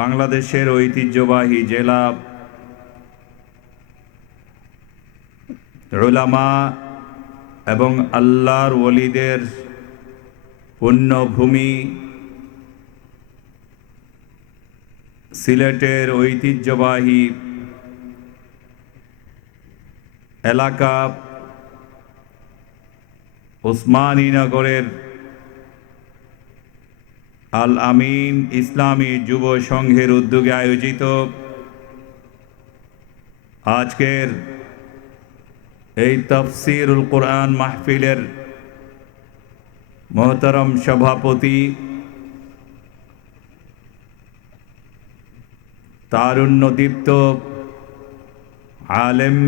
বাংলাদেশের ঐতিহ্যবাহী জেলা উলামা এবং আল্লাহর ওলিদের পুণ্যভূমি সিলেটের ঐতিহ্যবাহী এলাকা ওসমানীনগরের আল আমিন ইসলামী যুব সংঘের উদ্যোগে আয়োজিত আজকের এই তাফসীরুল কুরআন মাহফিলের মোহতারম সভাপতি তারুণ্যদীপ্ত আলেম,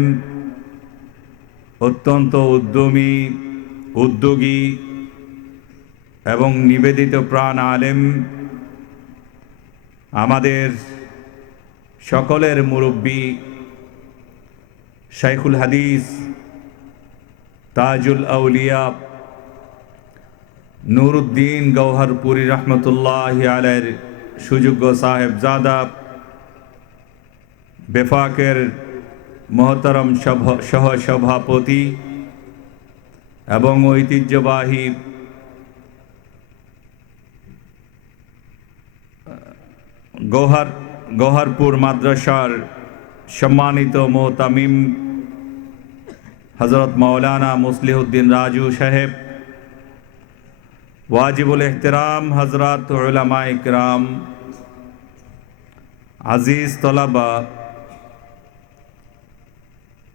অত্যন্ত উদ্যোগী এবং নিবেদিত প্রাণ আলেম, আমাদের সকলের মুরব্বী শাইখুল হাদিস তাজুল আউলিয়া নুরুদ্দিন গৌহরপুরী রহমতুল্লাহ আলাইহির সুযোগ্য সাহেবজাদা বেফাকের মহতরম সহসভাপতি এবং ঐতিহ্যবাহী গৌহরপুর মাদ্রাসার সম্মানিত মোহতামিম হজরত মৌলানা মুসলিহুদ্দিন রাজু সাহেব, ওয়াজিবুল এহতেরাম হজরত উলামা ইকরাম, আজিজ তলাবা,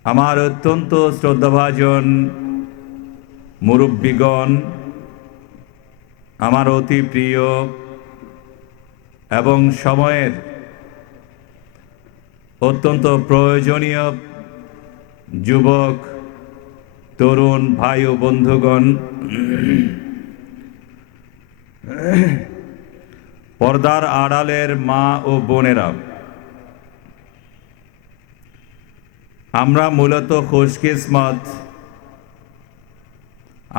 আমার অত্যন্ত শ্রদ্ধাভাজন মুরব্বীগণ, আমার অতি প্রিয় এবং সময়ের অত্যন্ত প্রয়োজনীয় যুবক তরুণ ভাই ও বন্ধুগণ, পর্দার আড়ালের মা ও বোনেরা, আমরা মূলত খুশকিসমত,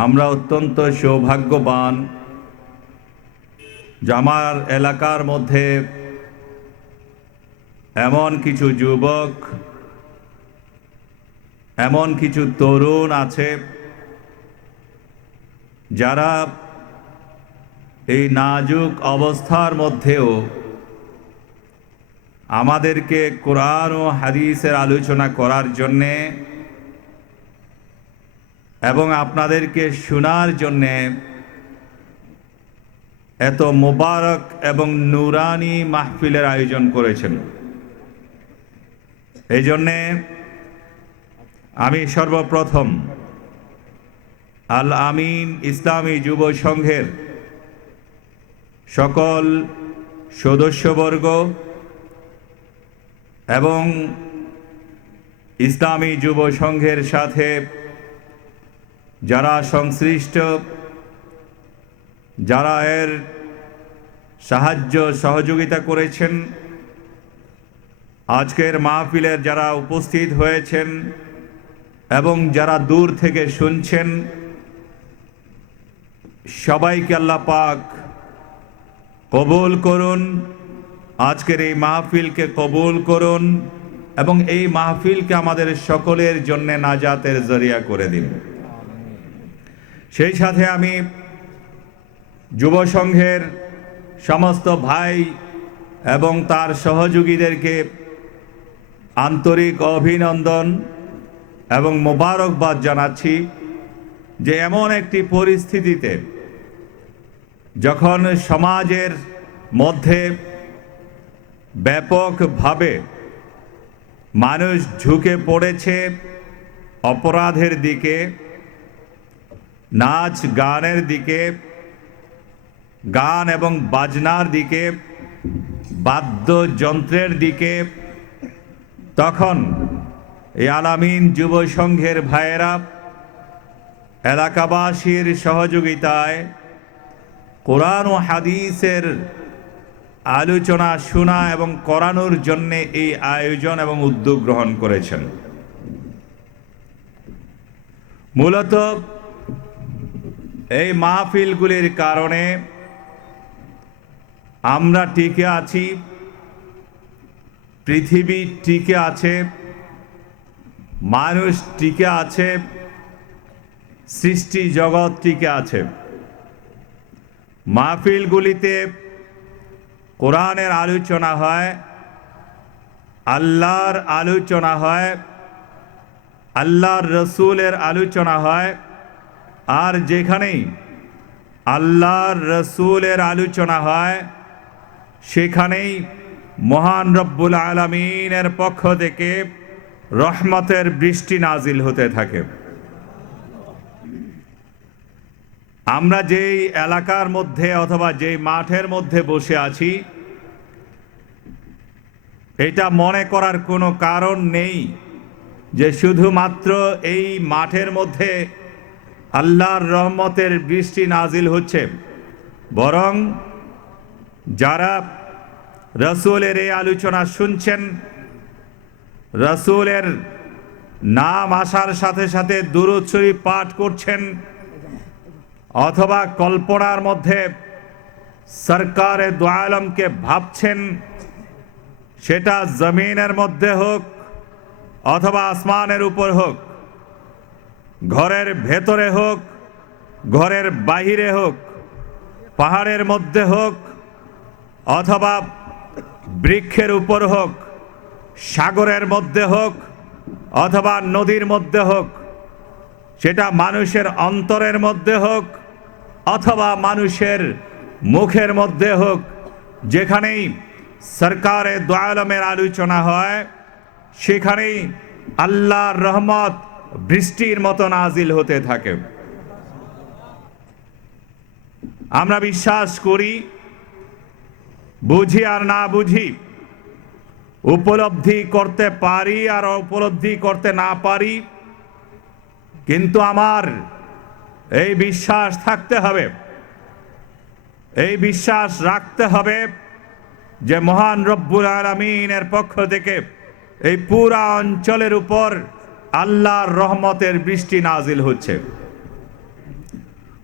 আমরা অত্যন্ত সৌভাগ্যবান যে আমার এলাকার মধ্যে এমন কিছু যুবক, এমন কিছু তরুণ আছে যারা এই নাজুক অবস্থার মধ্যেও আমাদেরকে কোরআন ও হাদিসের আলোচনা করার জন্যে এবং আপনাদেরকে শোনার জন্যে এত মোবারক এবং নুরানি মাহফিলের আয়োজন করেছেন। এই জন্যে আমি সর্বপ্রথম আল আমিন ইসলামী যুব সংঘের সকল সদস্যবর্গ এবং ইসলামী যুব সংঘের সাথে যারা সংশ্লিষ্ট, যারা এর সাহায্য সহযোগিতা করেছেন, আজকের মাহফিলের যারা উপস্থিত হয়েছেন এবং যারা দূর থেকে শুনছেন, সবাইকে আল্লাহ পাক কবুল করুন, আজকের এই মাহফিলকে কবুল করুন এবং এই মাহফিলকে আমাদের সকলের জন্য নাজাতের জরিয়া করে দিন। সেই সাথে আমি যুব সংঘের সমস্ত ভাই এবং তার সহযোগীদেরকে আন্তরিক অভিনন্দন এবং মোবারকবাদ জানাচ্ছি যে এমন একটি পরিস্থিতিতে যখন সমাজের মধ্যে ব্যাপকভাবে মানুষ ঝুঁকে পড়েছে অপরাধের দিকে, নাচ গানের দিকে, গান এবং বাজনার দিকে, বাদ্যযন্ত্রের দিকে, তখন এই আল আমিন যুব সংঘের ভাইয়েরা এলাকাবাসীর সহযোগিতায় কোরআন ও হাদিসের আলোচনা শোনা এবং করানোর জন্য এই আয়োজন এবং উদ্যোগ গ্রহণ করেছেন। মূলত এই মাহফিলগুলির কারণে আমরা টিকে আছি পৃথিবী টিকে আছে, মানুষ টিকে আছে, সৃষ্টি জগৎ টিকে আছে। মাহফিলগুলিতে কোরআনের আলোচনা হয়, আল্লাহর আলোচনা হয়, আল্লাহর রসুলের আলোচনা হয়। আর যেখানেই আল্লাহর রসুলের আলোচনা হয় সেখানেই মহান রব্বুল আলামিনের পক্ষ থেকে রহমতের বৃষ্টি নাজিল হতে থাকে। আমরা যেই এলাকার মধ্যে অথবা যেই মাঠের মধ্যে বসে আছি, এটা মনে করার কোনো কারণ নেই যে শুধুমাত্র এই মাঠের মধ্যে আল্লাহর রহমতের বৃষ্টি নাজিল হচ্ছে, বরং যারা রসুলের এই আলোচনা শুনছেন, রসুলের নাম আসার সাথে সাথে দুরূদ শরীফ পাঠ করছেন, অথবা কল্পনার মধ্যে সরকারে দু আলমকে ভাবছেন, সেটা জমিনের মধ্যে হোক অথবা আসমানের উপর হোক, ঘরের ভেতরে হোক, ঘরের বাহিরে হোক, পাহাড়ের মধ্যে হোক অথবা বৃক্ষের উপর হোক, সাগরের মধ্যে হোক অথবা নদীর মধ্যে হোক, সেটা মানুষের অন্তরের মধ্যে হোক অথবা মানুষের মুখের মধ্যে হোক, যেখানেই সরকারে দু আলমের আলোচনা হয় সেখানেই আল্লাহর রহমত বৃষ্টির মতো নাজিল হতে থাকে। আমরা বিশ্বাস করি, বুঝি আর না বুঝি, উপলব্ধি করতে পারি আর উপলব্ধি করতে না পারি, কিন্তু আমার এই বিশ্বাস থাকতে হবে, এই বিশ্বাস রাখতে হবে যে মহান রব্বুল আলামিনের পক্ষ থেকে এই পুরা অঞ্চলের উপর আল্লাহর রহমতের বৃষ্টি নাজিল হচ্ছে।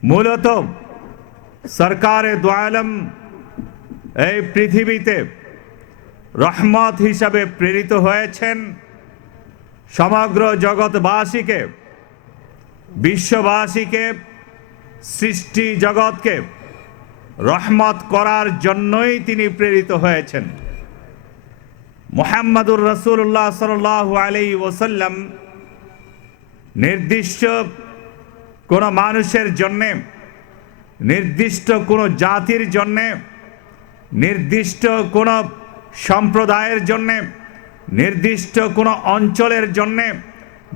মূলত সরকারে দু আলম এই পৃথিবীতে রহমত হিসাবে প্রেরিত হয়েছেন সমগ্র জগৎবাসীকে, বিশ্ববাসীকে, সৃষ্টি জগৎকে রহমত করার জন্যই তিনি প্রেরিত হয়েছেন। মুহাম্মদুর রাসূলুল্লাহ সাল্লাল্লাহু আলাইহি ওয়াসাল্লাম নির্দিষ্ট কোনো মানুষের জন্যে, নির্দিষ্ট কোনো জাতির জন্যে, নির্দিষ্ট কোনো সম্প্রদায়ের জন্যে, নির্দিষ্ট কোনো অঞ্চলের জন্যে,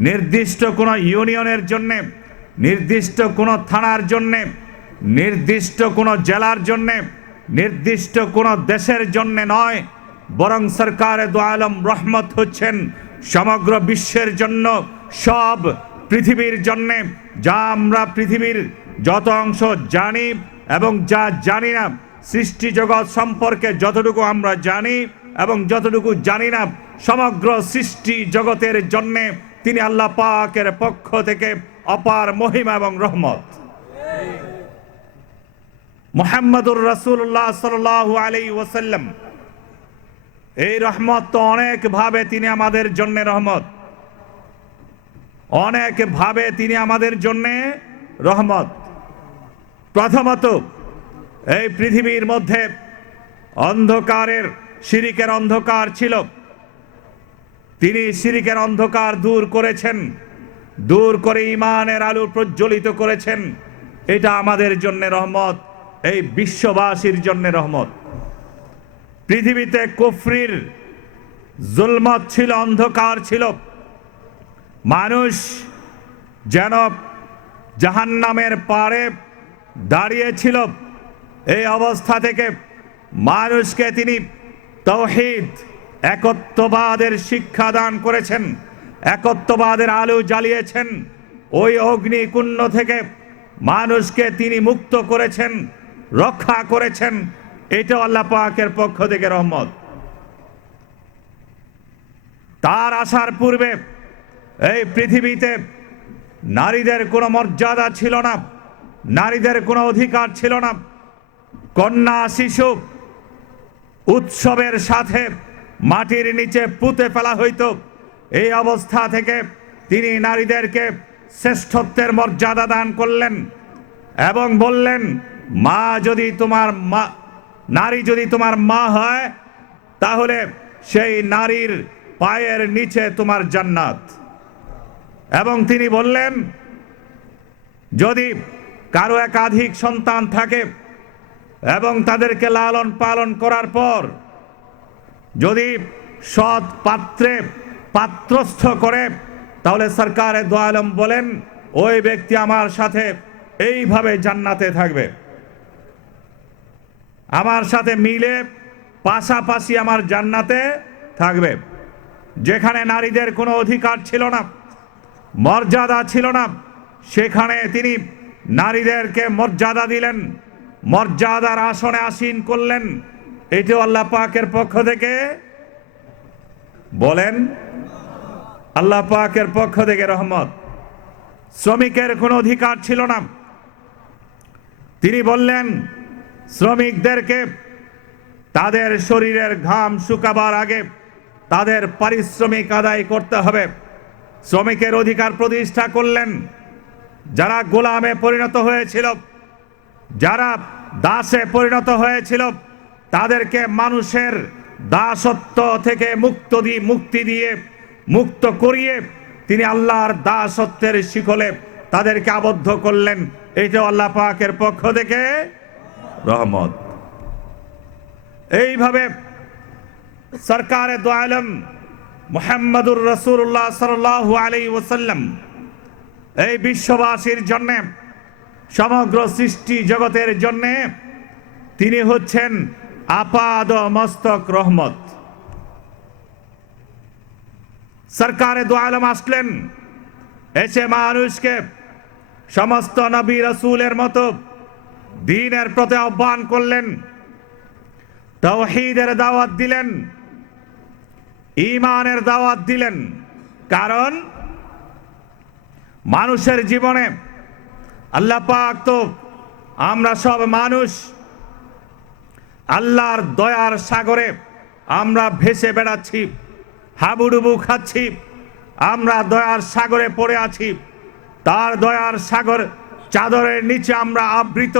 নির্দিষ্ট কোনো ইউনিয়নের জন্যে, নির্দিষ্ট কোনো থানার জন্যে, নির্দিষ্ট কোনো জেলার জন্যে, নির্দিষ্ট কোনো দেশের জন্যে নয়, বরং সরকারে দু আলম রহমত হচ্ছেন সমগ্র বিশ্বের জন্য, সব পৃথিবীর জন্যে। যা আমরা পৃথিবীর যত অংশ জানি এবং যা জানি না, সৃষ্টি জগৎ সম্পর্কে যতটুকু আমরা জানি এবং যতটুকু জানি না, সমগ্র সৃষ্টি জগতের জন্যে তিনি আল্লাহ পাকের পক্ষ থেকে অপার মহিমা এবং রহমত। মুহাম্মদুর রাসূলুল্লাহ সাল্লাল্লাহু আলাইহি ওয়াসাল্লাম এই রহমত তো অনেক ভাবে তিনি আমাদের জন্য রহমত, অনেক ভাবে তিনি আমাদের জন্য রহমত। প্রথমত, এই পৃথিবীর মধ্যে অন্ধকারের, শিরিকের অন্ধকার ছিল, তিনি শিরিকের অন্ধকার দূর করেছেন, দূর করে ঈমানের আলো প্রজ্বলিত করেছেন। এটা আমাদের জন্য রহমত, এই বিশ্ববাসীর জন্য রহমত। পৃথিবীতে কুফরির জুলমত ছিল, অন্ধকার ছিল, মানুষ যেন জাহান্নামের পাড়ে দাঁড়িয়েছিল। এই অবস্থা থেকে মানুষকে তিনি তাওহীদ, একত্ববাদের শিক্ষা দান করেছেন, একত্ববাদের আলো জ্বালিয়েছেন। ওই অগ্নিকুণ্ড থেকে মানুষকে তিনি মুক্ত করেছেন, রক্ষা করেছেন। এটাও আল্লাহ পাকের পক্ষ থেকে রহমত। তার আসার পূর্বে এই পৃথিবীতে নারীদের কোনো মর্যাদা ছিল না, নারীদের কোনো অধিকার ছিল না। কন্যা শিশু উৎসবের সাথে মাটির নিচে পুঁতে ফেলা হইতো। এই অবস্থা থেকে তিনি নারীদেরকে শ্রেষ্ঠত্বের মর্যাদা দান করলেন এবং বললেন, নারী যদি তোমার মা হয় তাহলে সেই নারীর পায়ের নিচে তোমার জান্নাত। এবং তিনি বললেন, যদি কারো একাধিক সন্তান থাকে এবং তাদেরকে লালন পালন করার পর যদি সৎ পাত্রে পাত্রস্থ করে, তাহলে সরকারে দো আলম বলেন ওই ব্যক্তি আমার সাথে এইভাবে জান্নাতে থাকবে, আমার সাথে মিলে পাশাপাশি আমার জান্নাতে থাকবে। যেখানে নারীদের কোনো অধিকার ছিল না, মর্যাদা ছিল না, সেখানে তিনি নারীদেরকে মর্যাদা দিলেন, মর্যাদার আসনে আসীন করলেন। এটাও আল্লাহ পাকের পক্ষ থেকে, বলেন আল্লাহ পাকের পক্ষ থেকে রহমত। শ্রমিকের কোনো অধিকার ছিল না, তিনি বললেন শ্রমিকদেরকে তাদের শরীরের ঘাম শুকাবার আগে তাদের পারিশ্রমিক আদায় করতে হবে। শ্রমিকের অধিকার প্রতিষ্ঠা করলেন। যারা গোলামে পরিণত হয়েছিল, যারা দাসে পরিণত হয়েছিল, তাদেরকে মানুষের দাসত্ব থেকে মুক্ত করিয়ে তিনি আল্লাহর দাসত্বের শিকলে তাদেরকে আবদ্ধ করলেন। এইটাও আল্লাহ পাকের পক্ষ থেকে রহমত। এইভাবে সরকারে দো আলম মুহাম্মদুর রাসূলুল্লাহ সাল্লাল্লাহু আলাইহি ওয়াসাল্লাম এই বিশ্ববাসীর জন্য, সমগ্র সৃষ্টি জগতের জন্য তিনি হচ্ছেন আপাদ মস্তক রহমত। সরকারে দো আলম আসলেন, এসে মানুষকে সমস্ত নবী রাসূলের মতো দ্বীনের প্রতি আহ্বান করলেন, তাওহীদের দাওয়াত দিলেন, ঈমানের দাওয়াত দিলেন। কারণ মানুষের জীবনে আল্লাহ পাক তো, আমরা সব মানুষ, আল্লাহর দয়ার সাগরে আমরা ভেসে বেড়াচ্ছি, হাবুডুবু খাচ্ছি, আমরা দয়ার সাগরে পড়ে আছি। তার দয়ার সাগর চাদরের নিচে আমরা আবৃত।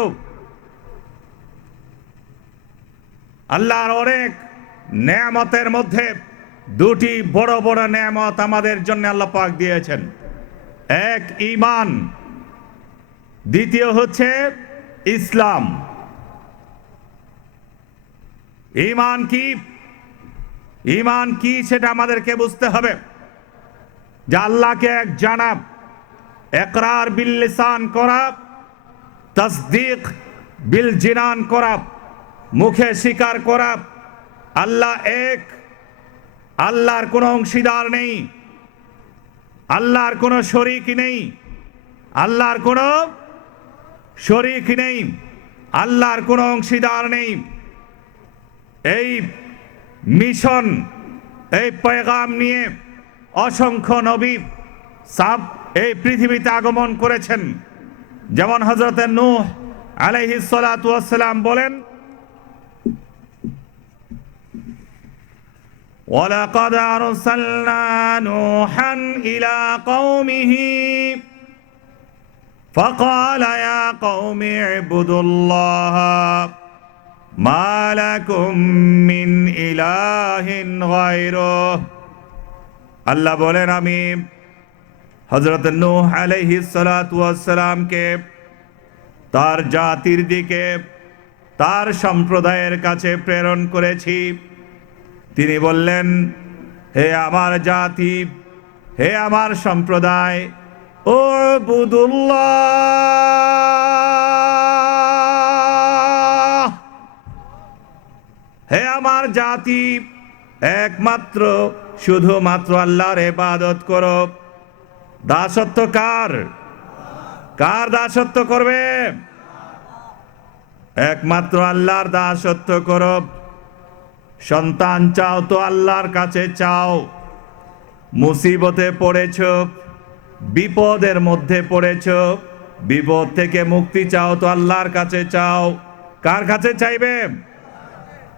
আল্লাহর অনেক নেয়ামতের মধ্যে দুটি বড় বড় নেয়ামত আমাদের জন্য আল্লাহ পাক দিয়েছেন। এক ঈমান, দ্বিতীয় হচ্ছে ইসলাম। ঈমান কি সেটা আমাদেরকে বুঝতে হবে। যে আল্লাহকে এক জানা, ইকরার বিল লিসান করা, তাসদীক বিল জিনান করা, মুখে স্বীকার করা আল্লাহ এক, আল্লাহর কোনো অংশীদার নেই, আল্লাহর কোনো শরীক নেই, আল্লাহর কোনো শরীক নেই, আল্লাহর কোনো অংশীদার নেই। এই মিশন, এই পেগাম নিয়ে অসংখ্য নবী সাব এই পৃথিবীতে আগমন করেছেন। যেমন হযরত নূহ আলাইহিস সালাতু ওয়াস সালাম বলেন, ওয়ালাকাদ আরসালনা নূহান ইলা কওমিহি ফাকালা ইয়া কওমি ইবুদুল্লাহা মা লাকুম মিন ইলাহিন গায়রুহু। আল্লাহ বলেন, আমি হযরত নূহ আলাইহিস সালাতু ওয়াস সালামকে তার জাতির দিকে, তার সম্প্রদায়ের কাছে প্রেরণ করেছি। তিনি বললেন, হে আমার জাতি, হে আমার সম্প্রদায়, উবুদুল্লাহ, হে আমার জাতি, একমাত্র শুধুমাত্র আল্লাহর ইবাদত করো। দাসত্ব কার? কার দাসত্ব করবে? একমাত্র আল্লাহর দাসত্ব করো। সন্তান চাও তো আল্লাহর কাছে চাও। মুসিবতে পড়েছ, বিপদের মধ্যে পড়েছ, বিপদ থেকে মুক্তি চাও তো আল্লাহর কাছে চাও। কার কাছে চাইবে?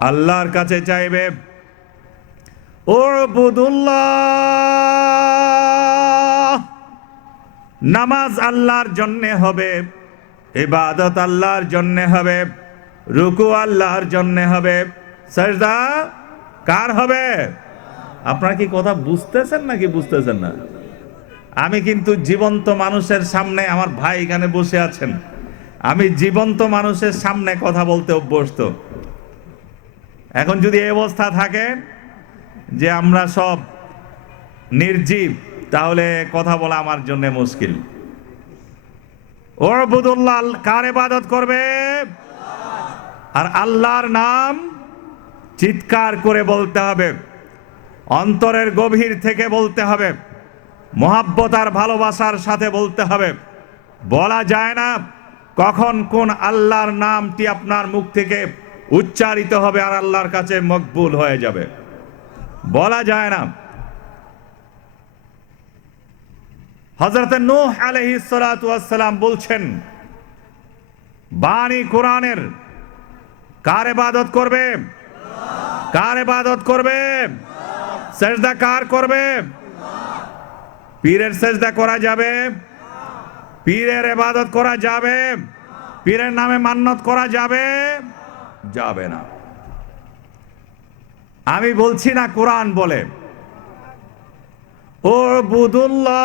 আল্লাহর কাছে চাইবে। উবুদুল্লাহ, নামাজ আল্লাহর জন্য হবে, ইবাদত আল্লাহর জন্য হবে, রুকু আল্লাহর জন্য হবে, সাজদা কার হবে? আপনারা কি কথা বুঝতেছেন নাকি বুঝতেছেন না? আমি কিন্তু জীবন্ত মানুষের সামনে, আমার ভাই এখানে বসে আছেন, আমি জীবন্ত মানুষের সামনে কথা বলতে অভ্যস্ত। এখন যদি এই অবস্থা থাকে যে আমরা সব নির্জীব, তাহলে কথা বলা আমার জন্য মুশকিল। উবুদুল্লাহ, কার ইবাদত করবে? আর আল্লাহর নাম চিৎকার করে বলতে হবে, অন্তরের গভীর থেকে বলতে হবে, মহাব্বত আর ভালোবাসার সাথে বলতে হবে। বলা যায় না কখন কোন আল্লাহর নামটি আপনার মুখ থেকে উচ্চারিত হবে আর আল্লাহর কাছে মকবুল হয়ে যাবে, বলা যায় না। হযরত নূহ আলাইহিস সালাতু ওয়াস সালাম বলছেন, বাণী কোরআনের, কার ইবাদত করবে? কার ইবাদত করবে? সেজদা কার করবে? পীরের সেজদা করা যাবে? পীরের ইবাদত করা যাবে? পীরের নামে মান্নত করা যাবে? যাবে না। আমি বলছি না, কোরআন বলে উবুদুল্লাহ,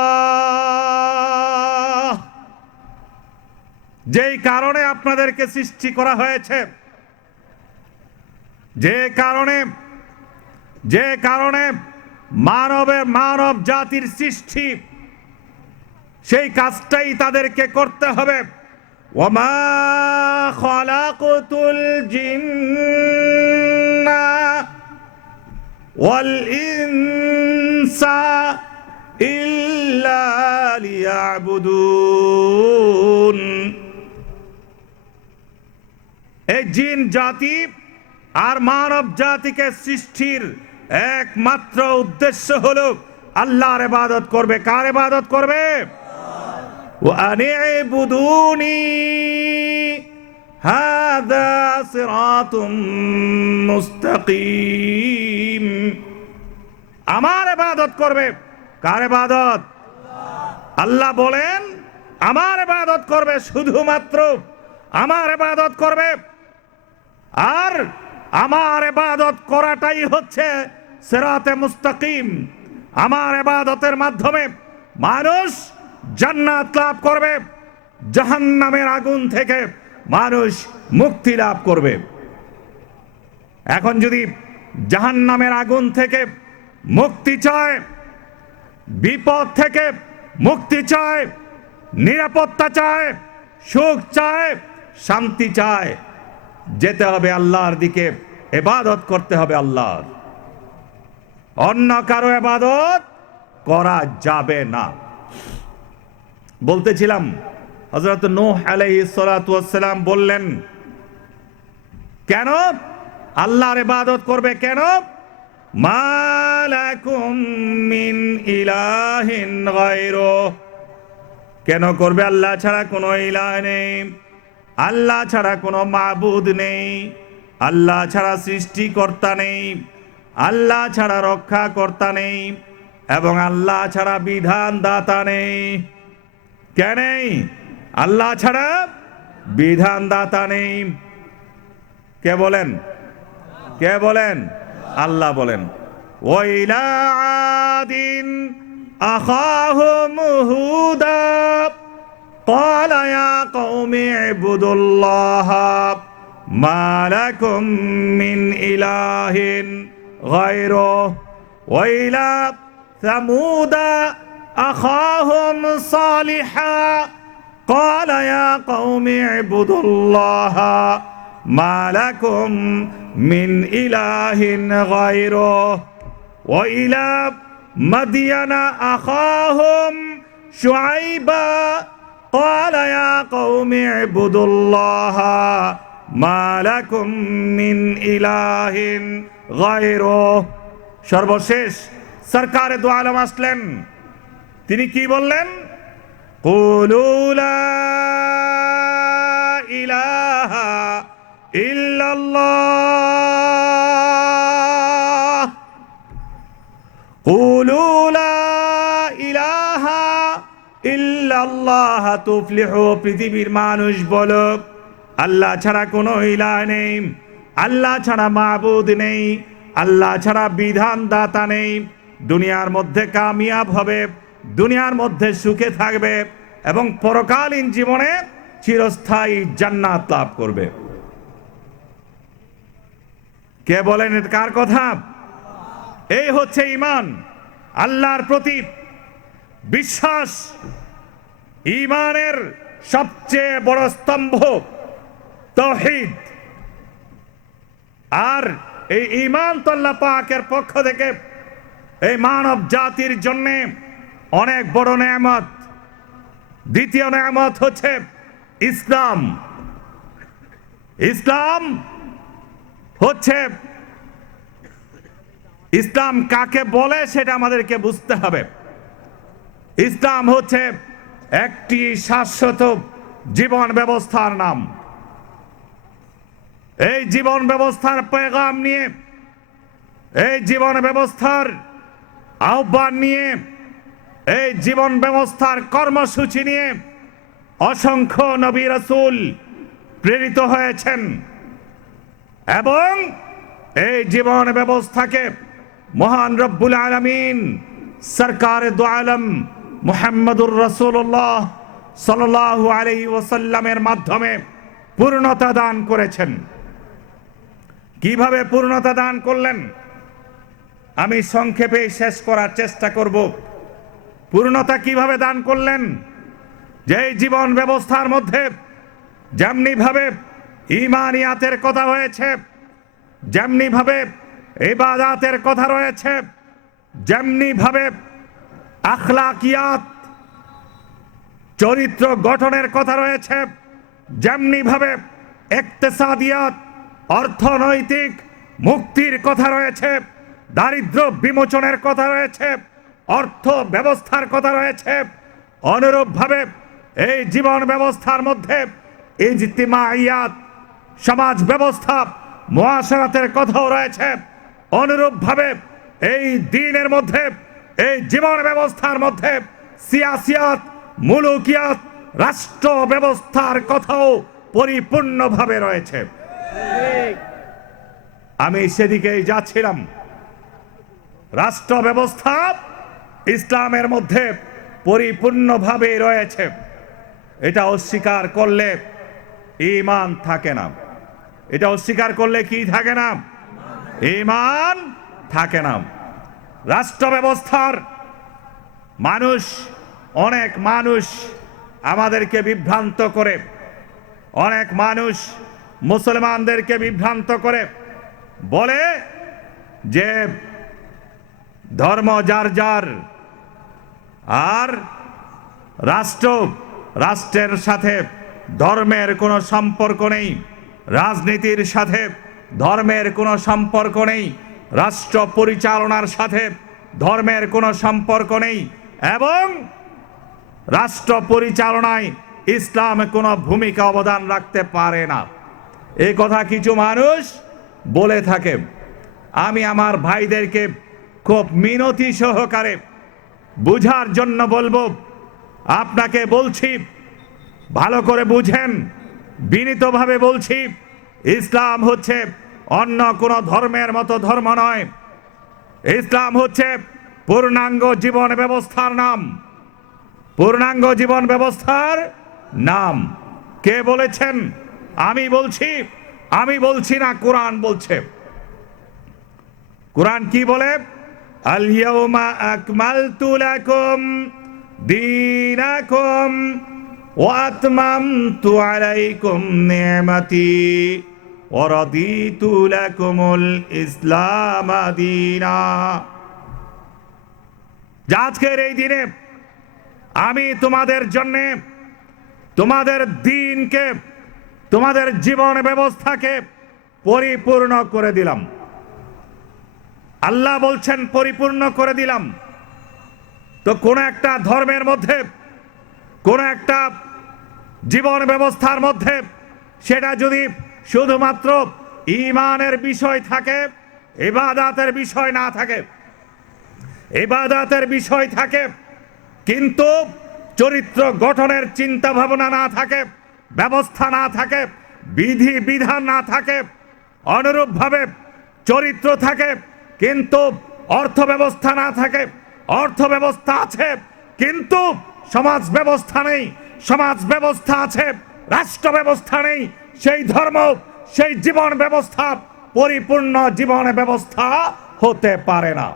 যেই কারণে আপনাদেরকে সৃষ্টি করা হয়েছে, যে কারণে মানব জাতির সৃষ্টি, সেই কাজটাই তাদেরকে করতে হবে। ওয়ামা খালাকতুল জিন্না ওয়াল ইনসা ইল্লা লিয়াবুদুন। এই জিন জাতি আর মানব জাতিকে সৃষ্টির একমাত্র উদ্দেশ্য হলো আল্লাহর ইবাদত করবে। কার ইবাদত করবে? ওয়া আনি'বুদুনি হাযা সিরাতুম মুস্তাকিম। আমার ইবাদত করবে। কার ইবাদত? আল্লাহ বলেন আমার ইবাদত করবে, শুধুমাত্র আমার ইবাদত করবে। আর আমার ইবাদত করাটাই হচ্ছে সিরাতে মুস্তাকিম। আমার ইবাদতের মাধ্যমে মানুষ জান্নাত লাভ করবে, জাহান্নামের আগুন থেকে মানুষ মুক্তি লাভ করবে। এখন যদি জাহান্নামের আগুন থেকে মুক্তি চায়, বিপদ থেকে মুক্তি চায়, নিরাপত্তা চায়, সুখ চায়, শান্তি চায়, যেতে হবে আল্লাহর দিকে, ইবাদত করতে হবে আল্লাহর। অন্য কারো ইবাদত করা যাবে না। বলতেছিলাম হযরত নূহ আলাইহিস সালাতু ওয়াস সালাম বললেন, কেন আল্লাহর ইবাদত করবে? কেন? মা লাকুম মিন ইলাহিন গায়রু। কেন করবে? আল্লাহ ছাড়া কোনো ইলাহ নেই, আল্লাহ ছাড়া কোনো মাবুদ নেই, আল্লাহ ছাড়া সৃষ্টিকর্তা নেই, আল্লাহ ছাড়া রক্ষাকর্তা নেই, এবং আল্লাহ ছাড়া বিধানদাতা নেই। কে নেই? আল্লাহ ছাড়া বিধানদাতা নেই। কে বলেন? কে বলেন? আল্লাহ বলেন। ওয়াইলা আদিন আখাহুম হুদা قال يا قوم اعبدوا الله ما لكم من إله غيره وإلى ثمود أخاهم صالحا قال يا قوم اعبدوا الله ما لكم من إله غيره وإلى مدين أخاهم شعيبا قال يا قوم اعبدوا الله ما لكم من إله غيره। সর্বশেষ সরকারে দু আলম আসলেন, তিনি কি বললেন? কুলু লা ইলাহা ইল্লাল্লাহ। কুলু লা ইলাহা ইল্লাল্লাহ তুফলিহু, পৃথিবীর মানুষ বলো আল্লাহ ছাড়া কোনো ইলাহ নেই, আল্লাহ ছাড়া মাবুদ নেই, আল্লাহ ছাড়া বিধান দাতা নেই। দুনিয়ার মধ্যে কামিয়াব হবে, দুনিয়ার মধ্যে সুখে থাকবে এবং পরকালীন জীবনে চিরস্থায়ী জান্নাত লাভ করবে। কে বলেন এটা কার কথা? এই হচ্ছে ঈমান, আল্লাহর প্রতি বিশ্বাস। ঈমানের সবচেয়ে বড় স্তম্ভ তাওহীদ। আর এই ঈমান তো আল্লাহ পাকের পক্ষ থেকে এই মানব জাতির জন্য অনেক বড় নেয়ামত। দ্বিতীয় নেয়ামত হচ্ছে ইসলাম। ইসলাম হচ্ছে, ইসলাম কাকে বলে সেটা আমাদেরকে বুঝতে হবে। ইসলাম হচ্ছে একটি শাশ্বত জীবন ব্যবস্থার নাম। এই জীবন ব্যবস্থার পেগাম নিয়ে, এই জীবন ব্যবস্থার আহ্বান নিয়ে, এই জীবন ব্যবস্থার কর্মসূচি নিয়ে অসংখ্য নবী রাসূল প্রেরিত হয়েছেন এবং এই জীবন ব্যবস্থাকে মহান রব্বুল আলামিন সরকারে দু আলম মুহাম্মদুর রাসূলুল্লাহ সাল্লাল্লাহু আলাইহি ওয়াসাল্লামের মাধ্যমে পূর্ণতা দান করেছেন। কিভাবে পূর্ণতা দান করলেন আমি সংক্ষেপে শেষ করার চেষ্টা করব। পূর্ণতা কিভাবে দান করলেন? যে এই জীবন ব্যবস্থার মধ্যে যেমনি ভাবে ঈমানিয়াতের কথা হয়েছে, যেমনি ভাবে ইবাদাতের কথা রয়েছে, যেমনি ভাবে আখলাকিয়াত চরিত্র গঠনের কথা রয়েছে, যেমনি ভাবে ইকতিসাদিয়াত অর্থনৈতিক মুক্তির কথা রয়েছে, দারিদ্র্য বিমোচনের কথা রয়েছে, অর্থ ব্যবস্থার কথা রয়েছে, অনুরূপভাবে এই জীবন ব্যবস্থার মধ্যে ইজতিমাইয়াত সমাজ ব্যবস্থা মুআশারাতের কথাও রয়েছে। অনুরূপভাবে এই দ্বীনের মধ্যে, এই জীবন ব্যবস্থার মধ্যে সিয়াসিয়াত মুলুকিয়াত রাষ্ট্র ব্যবস্থার কথাও পরিপূর্ণভাবে রয়েছে। আমি সেদিকেই যাচ্ছিলাম। রাষ্ট্র ব্যবস্থা ইসলামের মধ্যে পরিপূর্ণভাবে রয়েছে। এটা অস্বীকার করলে ঈমান থাকে না। এটা অস্বীকার করলে কি থাকে না? ঈমান থাকে না। রাষ্ট্র ব্যবস্থার মানুষ, অনেক মানুষ আমাদেরকে বিভ্রান্ত করে, অনেক মানুষ মুসলমানদেরকে বিভ্রান্ত করে বলে যে ধর্ম যার যার, আর রাষ্ট্রের সাথে ধর্মের কোনো সম্পর্ক নেই, রাজনীতির সাথে ধর্মের কোনো সম্পর্ক নেই, রাষ্ট্র পরিচালনার সাথে ধর্মের কোনো সম্পর্ক নেই এবং রাষ্ট্র পরিচালনায় ইসলাম কোনো ভূমিকা অবদান রাখতে পারে না। এই কথা কিছু মানুষ বলে থাকে। আমি আমার ভাইদেরকে খুব মিনতি সহকারে বুঝার জন্য বলবো, আপনাকে বলছি ভালো করে বুঝেন, বিনীতভাবে বলছি, ইসলাম হচ্ছে অন্য কোনো ধর্মের মতো ধর্ম নয়। ইসলাম হচ্ছে পূর্ণাঙ্গ জীবন ব্যবস্থার নাম। পূর্ণাঙ্গ জীবন ব্যবস্থার নাম। কে বলেছেন? আমি বলছি। আমি বলছি না, কোরআন বলছে। কোরআন কি বলে? আল ইয়াউমা আকমালতু লাকুম দীনাকুম ওয়া আতমামতু আলাইকুম নি'মাতি ওয়া রাদিতু লাকুমুল ইসলাম দীনা। আজকের এই দিনে আমি তোমাদের জন্য তোমাদের দ্বীনকে, তোমাদের জীবন ব্যবস্থাকে পরিপূর্ণ করে দিলাম। আল্লাহ বলছেন পরিপূর্ণ করে দিলাম। তো কোন একটা ধর্মের মধ্যে, কোন একটা জীবন ব্যবস্থার মধ্যে সেটা যদি শুধুমাত্র ঈমানের বিষয় থাকে, ইবাদতের বিষয় না থাকে, ইবাদতের বিষয় থাকে, কিন্তু চরিত্র গঠনের চিন্তা ভাবনা না থাকে, ব্যবস্থা না থাকে, বিধি বিধান না থাকে। অনুরূপভাবে চরিত্র থাকে কিন্তু অর্থ ব্যবস্থা না থাকে, অর্থ ব্যবস্থা আছে কিন্তু সমাজ ব্যবস্থা নেই, সমাজ ব্যবস্থা আছে রাষ্ট্র ব্যবস্থা নেই। সেই ধর্ম, সেই জীবন ব্যবস্থা পরিপূর্ণ জীবন ব্যবস্থা হতে পারে না।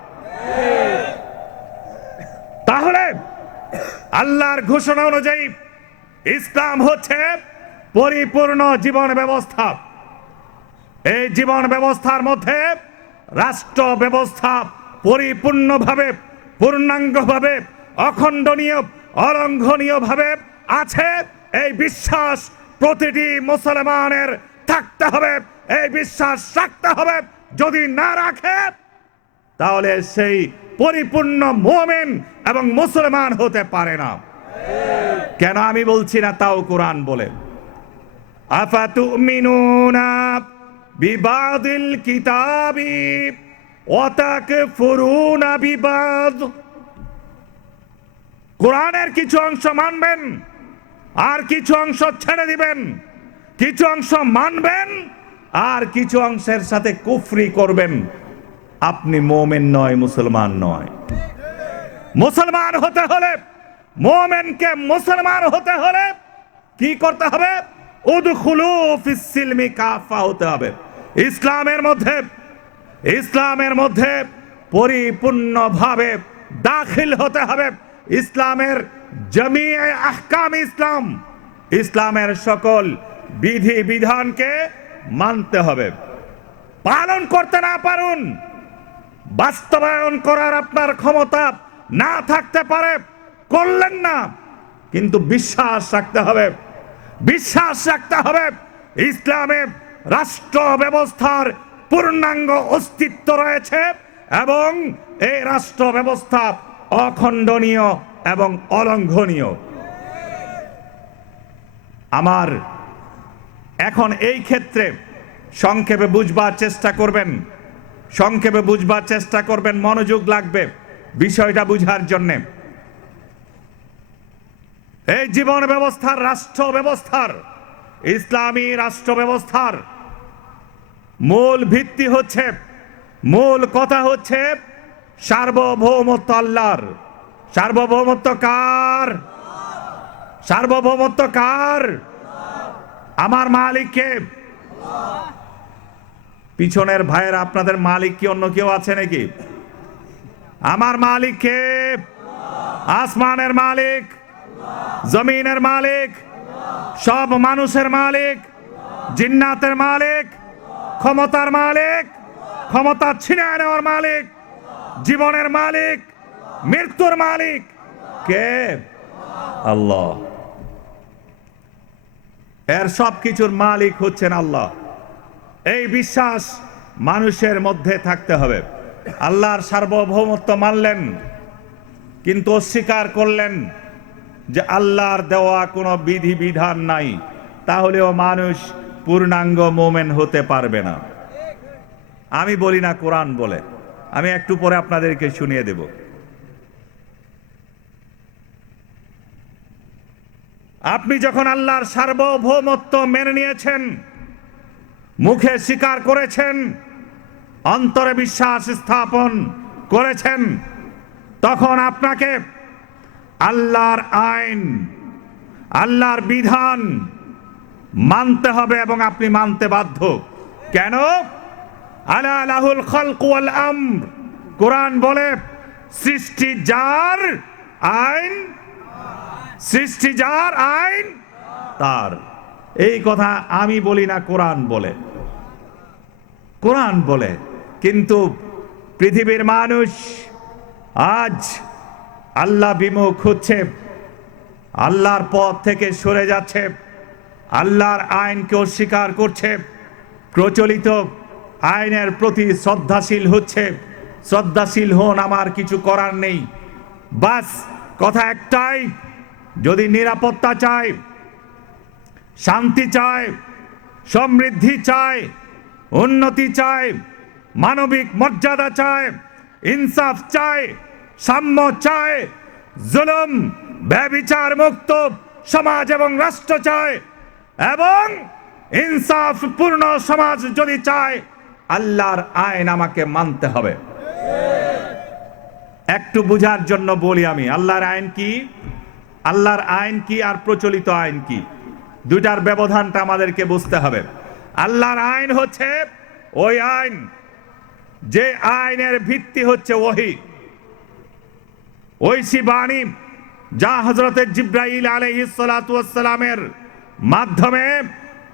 তাহলে আল্লাহর ঘোষণা অনুযায়ী ইসলাম হচ্ছে পরিপূর্ণ জীবন ব্যবস্থা। এই জীবন ব্যবস্থার মধ্যে রাষ্ট্র ব্যবস্থা পরিপূর্ণভাবে, পূর্ণাঙ্গভাবে, অখণ্ডনীয়, অলঙ্ঘনীয়ভাবে আছে। এই বিশ্বাস প্রতিটি মুসলমানের থাকতে হবে, এই বিশ্বাস রাখতে হবে। যদি না রাখে তাহলে সেই পরিপূর্ণ মুমিন এবং মুসলমান হতে পারে না। কেন আমি বলছি না, তাও কোরআন বলে, আফাতুমিনুনা বিবাদিল কিতাবি ওয়া তাকফুরুনা বিবাদ। কোরআনের কিছু অংশ মানবেন আর কিছু অংশ ছেড়ে দিবেন, কিছু অংশ মানবেন আর কিছু অংশের সাথে কুফরি করবেন। আপনি মুমিন নয়, মুসলমান নয়। মুসলমান হতে হলে, মুমিনকে মুসলমান হতে হলে কি করতে হবে? উদখুলু ফিস সিলমি কাফা হতে হবে। ইসলামের মধ্যে পরিপূর্ণভাবে দাখিল হতে হবে। ইসলামের জমিয়ে আহকাম ইসলাম, ইসলামের সকল বিধি বিধানকে মানতে হবে। পালন করতে না পারুন, বাস্তবায়ন করার আপনার ক্ষমতা না থাকতে পারে, করলেন না, কিন্তু বিশ্বাস রাখতে হবে, বিশ্বাস রাখতে হবে ইসলামে রাষ্ট্র ব্যবস্থার পূর্ণাঙ্গ অস্তিত্ব রয়েছে এবং এই রাষ্ট্র ব্যবস্থা অখণ্ডনীয় এবং অলঙ্ঘনীয়। আমার এখন এই ক্ষেত্রে সংক্ষেপে বুঝবার চেষ্টা করবেন, সংক্ষেপে বুঝবার চেষ্টা করবেন, মনোযোগ লাগবে বিষয়টা বুঝার জন্যে। এই জীবন ব্যবস্থার, রাষ্ট্র ব্যবস্থার, ইসলামী রাষ্ট্র ব্যবস্থার মূল ভিত্তি হচ্ছে, মূল কথা হচ্ছে সার্বভৌমত্ব আল্লাহর। সার্বভৌমত্ব কার? সার্বভৌমত্ব কার? আমার মালিক কে? পিছনের ভাইয়েরা, আপনাদের মালিক কি অন্য কেউ আছে নাকি? আমার মালিক কে? আসমানের মালিক, জমিনের মালিক, সব মানুষের মালিক, জিন্নাতের মালিক, ক্ষমতার মালিক, ক্ষমতা ছিনিয়ে নেওয়ার মালিক, জীবনের মালিক, মৃত্যুর মালিক কে? আল্লাহ। এর সব কিছুর মালিক হচ্ছেন আল্লাহ। এই বিশ্বাস মানুষের মধ্যে থাকতে হবে। আল্লাহর সার্বভৌমত্ব মানলেন কিন্তু অস্বীকার করলেন যে আল্লাহর দেওয়া কোনো বিধি বিধান নাই, তাহলেও মানুষ পূর্ণাঙ্গ মুমিন হতে পারবে না। আমি বলি না, কোরআন বলে। আমি একটু পরে আপনাদেরকে শুনিয়ে দেব। আপনি যখন আল্লাহর সার্বভৌমত্ব মেনে নিয়েছেন, মুখে স্বীকার করেছেন, অন্তরে বিশ্বাস স্থাপন করেছেন, তখন আপনাকে আল্লাহর আইন, আল্লাহর বিধান মানতে হবে এবং আপনি মানতে বাধ্য। কেন? আলা লাহুল খালকু ওয়াল আমর। কোরআন বলে সৃষ্টি যার, আইন, সৃষ্টি যার, আইন তার। এই কথা আমি বলি না, কোরআন বলে। কোরআন বলে। কিন্তু পৃথিবীর মানুষ আজ আল্লাহ বিমুখ হচ্ছে, আল্লাহর পথ থেকে সরে যাচ্ছে, আল্লাহর আইনকে অস্বীকার করছে, প্রচলিত আইনের প্রতি শ্রদ্ধাশীল হচ্ছে। শ্রদ্ধাশীল হন, আমার কিছু করার নেই। বাস কথা একটাই, যদি নিরাপত্তা চায়, শান্তি চায়, সমৃদ্ধি চায়, উন্নতি চায়, মানবিক মর্যাদা চায়, ইনসাফ চায়, সাম্য চায়, জুলুম ব্যভিচার মুক্ত সমাজ এবং রাষ্ট্র চায়, এবং ইনসাফ পূর্ণ সমাজ যদি চায়, আল্লাহর আইন আমাকে মানতে হবে। একটু বুঝার জন্য বলি আমি, আল্লাহর আইন কি, আল্লাহর আইন কি আর প্রচলিত আইন কি, দুইটার ব্যবধানটা আমাদেরকে বুঝতে হবে। আল্লাহর আইন হচ্ছে ওই আইন যে আইনের ভিত্তি হচ্ছে ওহী, ঐশী বাণী, যা হযরতে জিবরাইল আলাইহিস সালাতু ওয়াস সালামের মাধ্যমে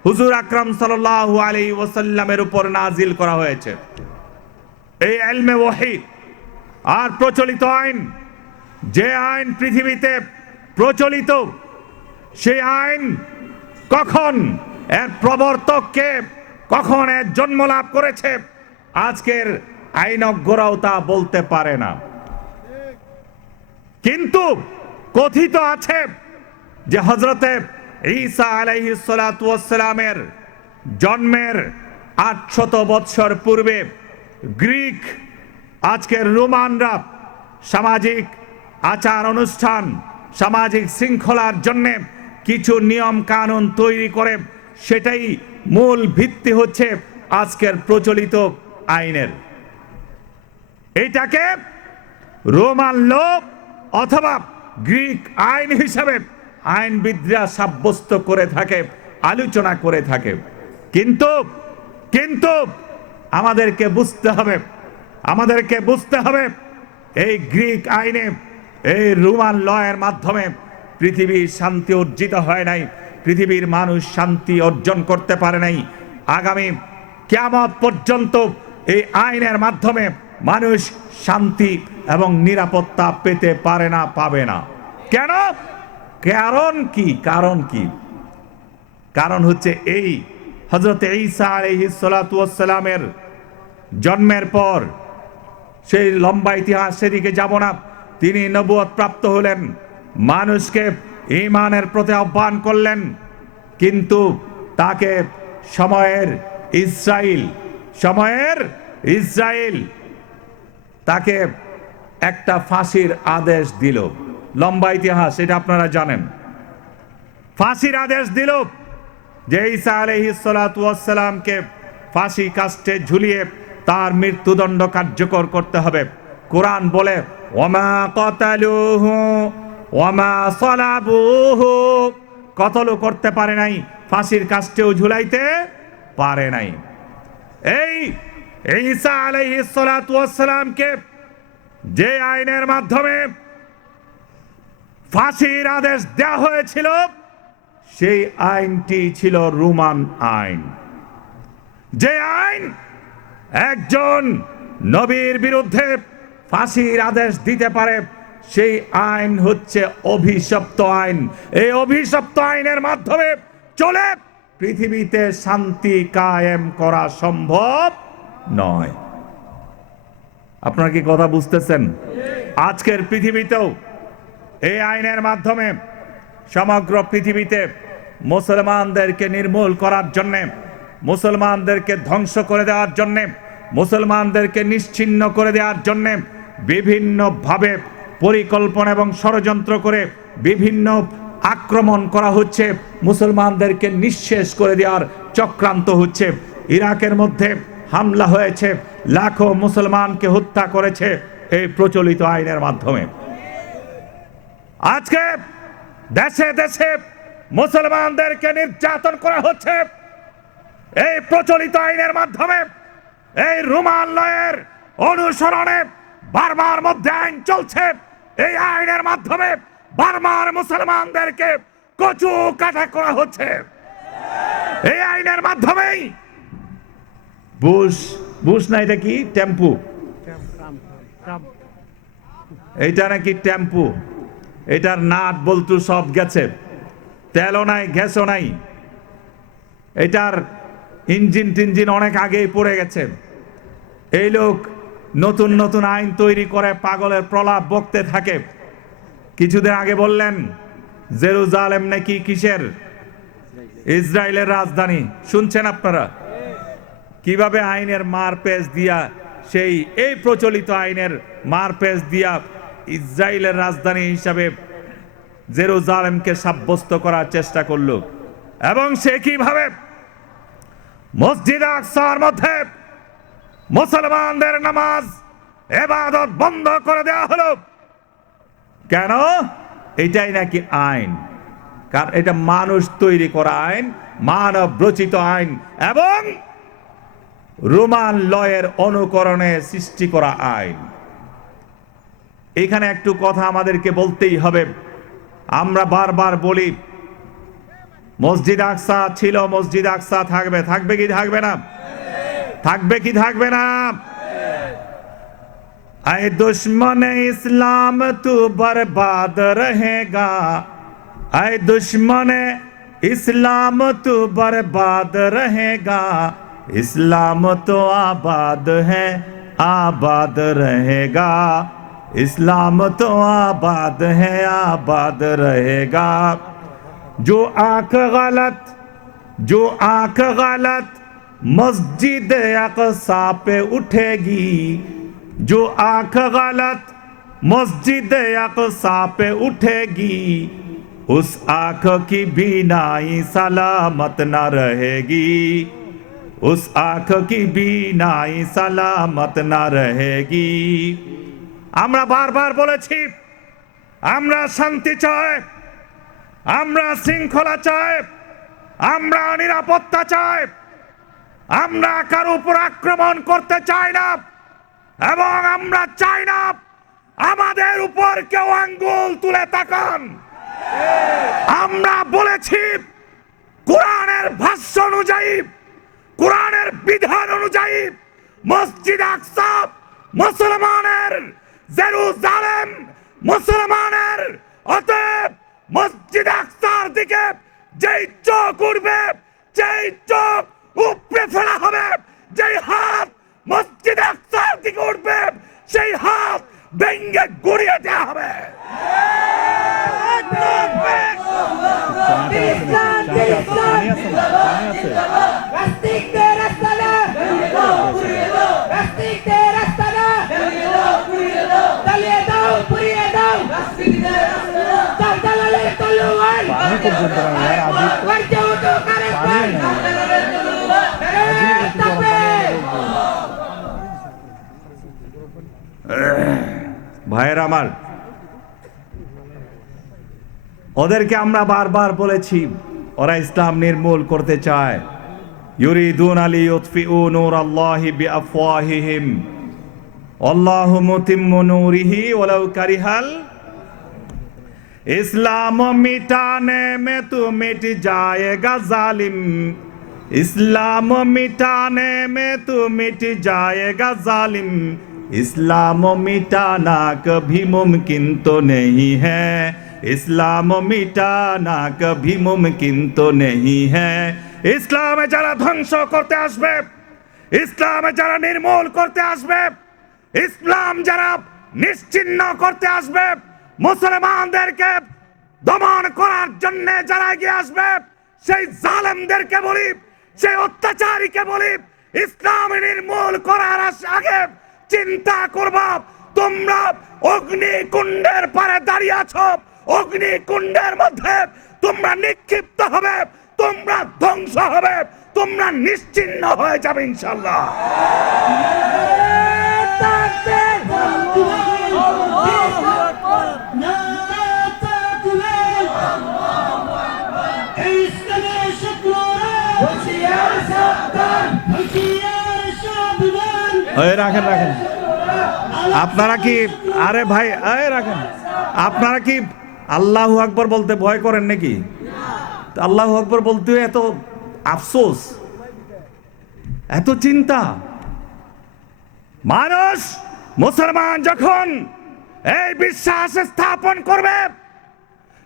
হুজুর আকরাম সাল্লাল্লাহু আলাইহি ওয়াসাল্লামের উপর নাজিল করা হয়েছে। এই ইলমে ওহী আর প্রচলিত আইন, যে আইন পৃথিবীতে প্রচলিত, সেই আইন কখন এর প্রবর্তককে, কখন এর জন্ম লাভ করেছে, আজকের আইনজ্ঞরাও তা বলতে পারে না। কিন্তু কথিত আছে যে হযরতে ঈসা আলাইহিস সালাতু ওয়াস সালামের জন্মের 800 বৎসর পূর্বে গ্রিক, আজকের রোমানরা সামাজিক আচার অনুষ্ঠান, সামাজিক শৃঙ্খলার জন্য কিছু নিয়ম কানুন তৈরি করে, সেটাই মূল ভিত্তি হচ্ছে আজকের প্রচলিত আইনের। এটাকে রোমান ল অথবা গ্রিক আইন হিসাবে আইনবিদরা সাব্যস্ত করে থাকে, আলোচনা করে থাকে। কিন্তু কিন্তু আমাদেরকে বুঝতে হবে এই গ্রিক আইনে, এই রোমান লয়ের মাধ্যমে পৃথিবীর শান্তি অর্জিত হয় নাই, পৃথিবীর মানুষ শান্তি অর্জন করতে পারে নাই। আগামী কিয়ামত পর্যন্ত এই আইনের মাধ্যমে মানুষ শান্তি এবং নিরাপত্তা পেতে পারে না, পাবে না। কেন? কারণ কি? কারণ হচ্ছে এই হযরতে ঈসা আলাইহিস সালাতু ওয়াস সালামের জন্মের পর, সেই লম্বা ইতিহাস সেদিকে যাব না, তিনি নবুয়ত প্রাপ্ত হলেন, মানুষকে ঈমানের প্রতি আহ্বান করলেন, কিন্তু তাকে সময়ের ইসরাইল তাকে একটা ফাঁসির আদেশ দিল। লম্বা ইতিহাস, এটা আপনারা জানেন। ফাঁসির আদেশ দিল যে ঈসা আলাইহিস সালাতু ওয়াস সালামকে ফাঁসি কাস্টে ঝুলিয়ে তার মৃত্যুদণ্ড কার্যকর করতে হবে। কোরআন বলে ওয়ামা কাতালুহু ওয়ামা সালাবুহু, কতল করতে পারে নাই, ফাঁসির কাস্টেও ঝুলাইতে পারে নাই। এই ঈসা আলাইহিস সালাতু ওয়াস সালামকে যে আইনের মাধ্যমে ফাঁসির আদেশ দেওয়া হয়েছিল, সেই আইনটি ছিল রোমান আইন। যে আইন একজন নবীর বিরুদ্ধে ফাঁসির আদেশ দিতে পারে, সেই আইন হচ্ছে অভিশপ্ত আইন। এই অভিশপ্ত আইনের মাধ্যমে চলে পৃথিবীতে শান্তি কায়েম করা সম্ভব নয়। আপনারা কি কথা বুঝতেছেন? আজকের পৃথিবীতেও এই আইনের মাধ্যমে সমগ্র পৃথিবীতে মুসলমানদেরকে নির্মূল করার জন্যে, মুসলমানদেরকে ধ্বংস করে দেওয়ার জন্যে, মুসলমানদেরকে নিশ্চিহ্ন করে দেওয়ার জন্যে বিভিন্নভাবে পরিকল্পনা এবং ষড়যন্ত্র করে বিভিন্ন আক্রমণ করা হচ্ছে, মুসলমানদেরকে নিঃশেষ করে দেওয়ার চক্রান্ত হচ্ছে। ইরাকের মধ্যে হামলা হয়েছে, লাখো মুসলমানকে হত্যা করেছে এই প্রচলিত আইনের মাধ্যমে। আজকে দেশে দেশে মুসলমানদেরকে নির্যাতন করা হচ্ছে এই প্রচলিত আইনের মাধ্যমে। এই রোমান লয়ের অনুসরণে বারবার মধ্যে আইন চলছে, এই আইনের মাধ্যমে বারবার মুসলমানদেরকে কচু কাটা করা হচ্ছে। এই আইনের মাধ্যমেই বুশ না, এটা কি টেম্পু, এইটা নাকি টেম্পু, এটার নাট বল্টু সব গেছে, তেলও নাই, গ্যাসও নাই, এটার ইঞ্জিন টিঞ্জিন অনেক আগেই পড়ে গেছে। এই লোক নতুন নতুন আইন তৈরি করে পাগলের প্রলাপ বকতে থাকে। কিছুদিন আগে বললেন জেরুজালেম নাকি কিসের, ইসরায়েলের রাজধানী। শুনছেন আপনারা কিভাবে আইনের মারপেচ দিয়া, এই প্রচলিত আইনের মারপেচ দিয়া ইসরায়েলের রাজধানী হিসাবে জেরুজালেমকে সাব্যস্ত করার চেষ্টা করল, এবং সে কিভাবে মসজিদ আকসার মধ্যে মুসলমানদের নামাজ ইবাদত বন্ধ করে দেওয়া হলো। কেন? এটাই নাকি আইন, কারণ এটা মানুষ তৈরি করা আইন, মানব রচিত আইন এবং রোমান লয়ের অনুকরণে সৃষ্টি করা আইন। এখানে একটু কথা আমাদেরকে বলতেই হবে। আমরা বারবার বলি মসজিদ আকসা ছিল, মসজিদ আকসা থাকবে, থাকবে কি থাকবে না? থাকবে কি থাকবে না? ऐ दुश्मन इस्लाम तू बर्बाद रहेगा, ऐ दुश्मन इस्लाम तू बर्बाद रहेगा, इस्लाम तो आबाद है आबाद रहेगा, इस्लाम तो आबाद है आबाद रहेगा। जो आंख गलत मस्जिद अक़सा पे उठेगी, जो आंख गलत मस्जिद अक़सा पे उठेगी, उस आंख की बीनाई सलामत न रहेगी, उस आंख की बीनाई सलामत न रहेगी। আমরা বারবার বলেছি আমরা শান্তি চাই, আমরা শৃঙ্খলা চাই, আমরা নিরাপত্তা চাই, আমরা কারো উপর আক্রমণ করতে চাই না, এবং আমরা চাই না আমাদের উপর কেউ আঙ্গুল তুলে তাকান। আমরা বলেছি কোরআনের ভাষ্য অনুযায়ী, কোরআনের বিধান অনুযায়ী মসজিদ আকসা মুসলমানের, জেরুজালেম মুসলমানের। অতএব মসজিদ আকসার দিকে যেই চোখ উঠবে, যেই চোখ উপড়ে ফেলা হবে, যেই হাত মসজিদ আকসার দিকে উঠবে, সেই হাত ভেঙে গুড়িয়ে দেওয়া হবে। ভাইয়ের আমার, ওদেরকে আমরা বারবার বলেছি ওরা ইসলাম নির্মূল করতে চায়। ইউরিদুনা লিইউতফিউ নূরাল্লাহি বিআফওয়াহিহিম আল্লাহু মুতিম্মু নূরিহি ওয়ালাউ কারিহাল। इस्लाम मिटाने में तू मिट जाएगा जालिम, इस्लाम मिटाने में तू मिट जाएगा जालिम, इस्लाम मिटाना कभी मुमकिन तो नहीं है, इस्लाम मिटाना कभी मुमकिन तो नहीं है। इस्लामे যারা ধ্বংস করতে আসবে, ইসলামে যারা নির্মূল করতে আসবে, ইসলাম যারা নিশ্চিহ্ন করতে আসবে, মুসলমানদেরকে দমন করার জন্য যারা এগিয়ে আসবে, সেই জালেমদেরকে বলি, সেই অত্যাচারীকে বলি, ইসলাম নির্মূল করার আগে চিন্তা করবা। তোমরা অগ্নিকুণ্ডের পারে দাঁড়িয়ে আছো, অগ্নিকুণ্ডের মধ্যে তোমরা নিক্ষিপ্ত হবে, তোমরা ধ্বংস হবে, তোমরা নিশ্চিহ্ন হয়ে যাবে ইনশাআল্লাহ। রাখেন রাখেন আপনারা কি, আরে ভাই রাখেন, আপনারা কি আল্লাহু আকবার বলতে ভয় করেন নাকি? আল্লাহু আকবার বলতে এত আফসোস, এত চিন্তা। মানুষ মুসলমান যখন এই বিশ্বাস স্থাপন করবে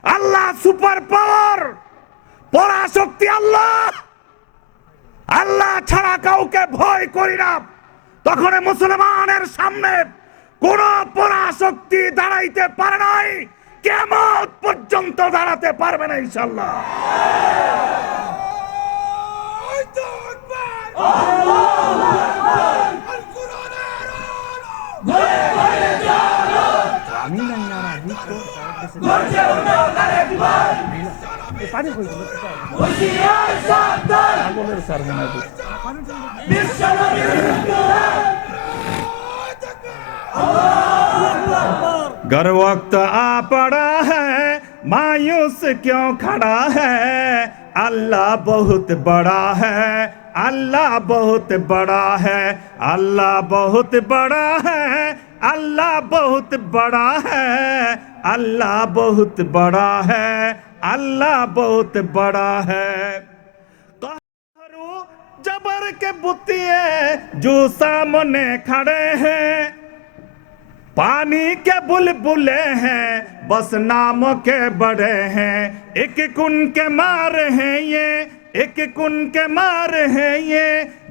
আল্লাহ সুপার পাওয়ার, পরাশক্তি আল্লাহ, আল্লাহ ছাড়া কাউকে ভয় করি না, তখন মুসলমানের সামনে কোন পরাশক্তি দাঁড়াইতে পারে নাই, কিয়ামত পর্যন্ত দাঁড়াতে পারবে না ইনশাআল্লাহ। गर वक्त आ पड़ा है मायूस क्यों खड़ा है अल्लाह बहुत बड़ा है अल्लाह बहुत बड़ा है अल्लाह बहुत बड़ा है अल्लाह बहुत बड़ा है अल्लाह बहुत बड़ा है अल्लाह बहुत बड़ा है कहरो जबर के बुतिए जो सामने खड़े हैं पानी के बुलबुले हैं बस नाम के बड़े हैं एक कुन के मार हैं ये एक कुन के मार हैं ये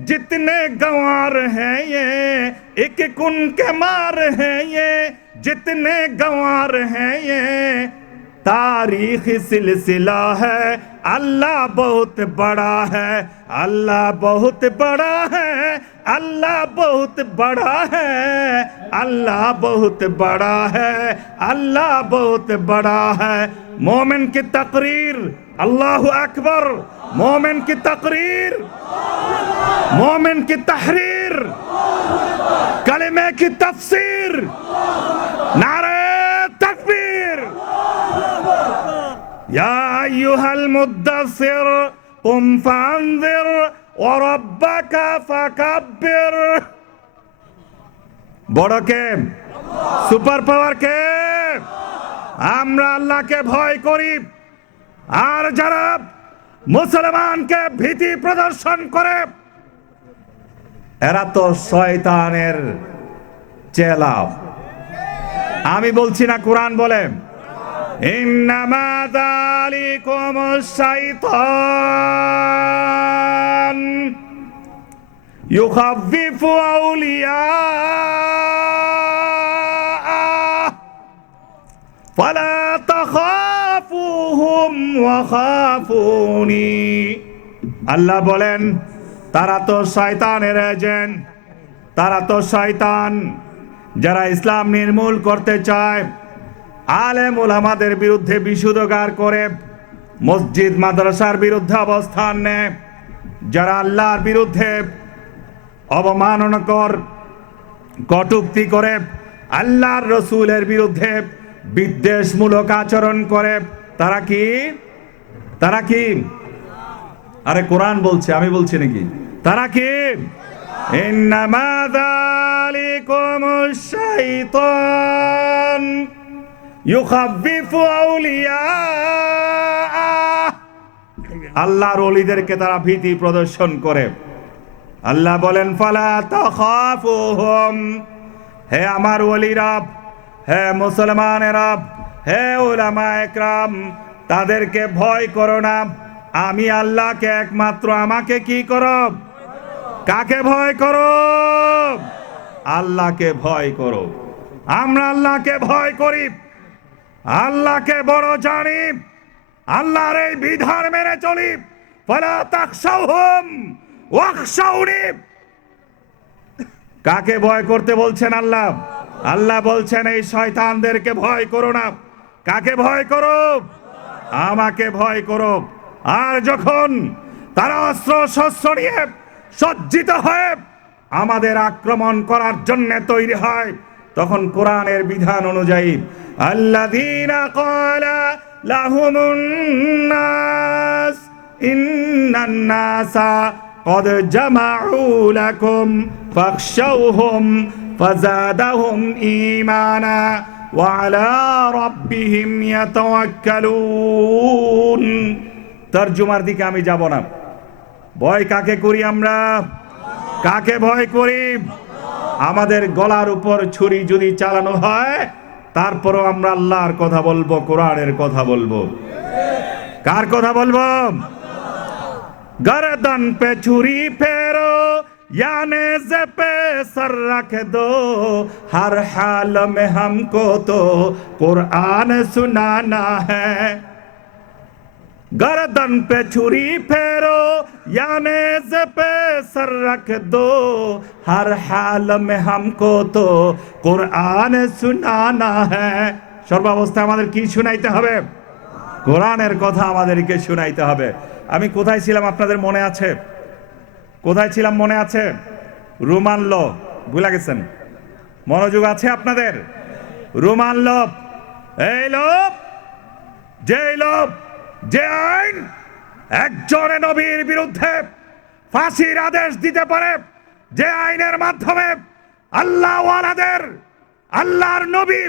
जितने गंवार हैं ये एक कुन के मार हैं ये जितने गंवार हैं ये तारीख सिलसिला है अल्लाह बहुत बड़ा है अल्लाह बहुत बड़ा है अल्लाह बहुत बड़ा है अल्लाह बहुत बड़ा है अल्लाह बहुत बड़ा है मोमिन की तकरीर अल्लाहु अकबर मोमिन की तकरीर मोमिन की तहरीर कलिमे की तफसीर नारे तकबीर या अय्युहल मुद्दस्सिर कुम फांजिर व रब्बाका फकब्बिर বড় কে সুপার পাওয়ার কে আমরা আল্লাহকে ভয় করি আর যারা মুসলমানকে ভীতি প্রদর্শন করে এরা তো শয়তানের চেলা আমি বলছি না কোরআন বলে ইন্নামা যালিকুমুশ শাইতান ইউখাফিফু আউলিয়া ফালা তাখাফুহুম ওয়া খাফুনি আল্লাহ বলেন তারা তো শয়তানের এজেন্ট তারা তো শয়তান যারা ইসলাম নির্মূল করতে চায় আলেম ওলামাদের বিরুদ্ধে বিশুদ্ধগার করে মসজিদ মাদ্রাসার বিরুদ্ধে অবস্থান নেয় যারা আল্লাহর বিরুদ্ধে অবমাননাকর কটূক্তি করে আল্লাহর রসূলের বিরুদ্ধে বিদ্বেষমূলক আচরণ করে তারা কি আরে কোরআন বলছে আমি বলছি নাকি তারা কি ইন্নামা যালিকুমুশ শাইতান ইউখাফিফু আউলিয়া আল্লাহর ওলিদেরকে তারা ভীতি প্রদর্শন করে আল্লাহ বলেন ফালা তাখাফুহুম হে আমার ওলিরা হে মুসলমানেরা হে উলামায়ে কেরাম তাদেরকে ভয় করো না আমি আল্লাহকে একমাত্র আমাকে কি করো কাকে ভয় করো আল্লাহকে ভয় করো আমরা আল্লাহকে ভয় করি আল্লাহকে বড় জানি আল্লাহর এই বিধান মেনে চলি ফালা তাখশাউহুম ওয়াখশাউনি কাকে ভয় করতে বলছেন আল্লাহ আল্লাহ বলছেন এই শয়তানদেরকে ভয় করো না কাকে ভয় করো আমাকে ভয় করো আর যখন তারা অস্ত্র শস্ত্র নিয়ে সজ্জিত হয়ে আমাদের আক্রমণ করার জন্য তৈরি হয় তখন কোরআনের বিধান অনুযায়ী আল্লাযীনা ক্বালা লাহুমুন নাস ইন্নান নাসা قد جمعوا لكم فاخشوهم فزادهم إيمانا وعلى ربهم يتوكلون তরজমার দিকে আমি যাব না ভয় কাকে করি আমরা কাকে ভয় করি আমাদের গলার উপর ছুরি যদি চালানো হয় তারপরও আমরা আল্লাহর কথা বলবো কোরআনের কথা বলবো কার কথা বলবো गर्दन पे छुरी फेरो या नेज़े पे सर रख दो हर हाल में हमको तो कुरान सुनाना है गर्दन पे छुरी फेरो या नेज़ पे सर रख दो हर हाल में हमको तो कुरान सुनाना है সর্বাবস্থায় আমাদের কি শুনাইতে হবে কোরআনের কথা আমাদেরকে শুনাইতে হবে আমি কোথায় ছিলাম আপনাদের মনে আছে কোথায় ছিলাম মনে আছে রোমান ল ভুলে গেছেন মনোযোগ আছে আপনাদের রোমান ল এই লোভ যে লোভ যে আইন একজন নবীর বিরুদ্ধে ফাঁসির আদেশ দিতে পারে যে আইনের মাধ্যমে আল্লাহ ওয়ালাদের আল্লাহর নবী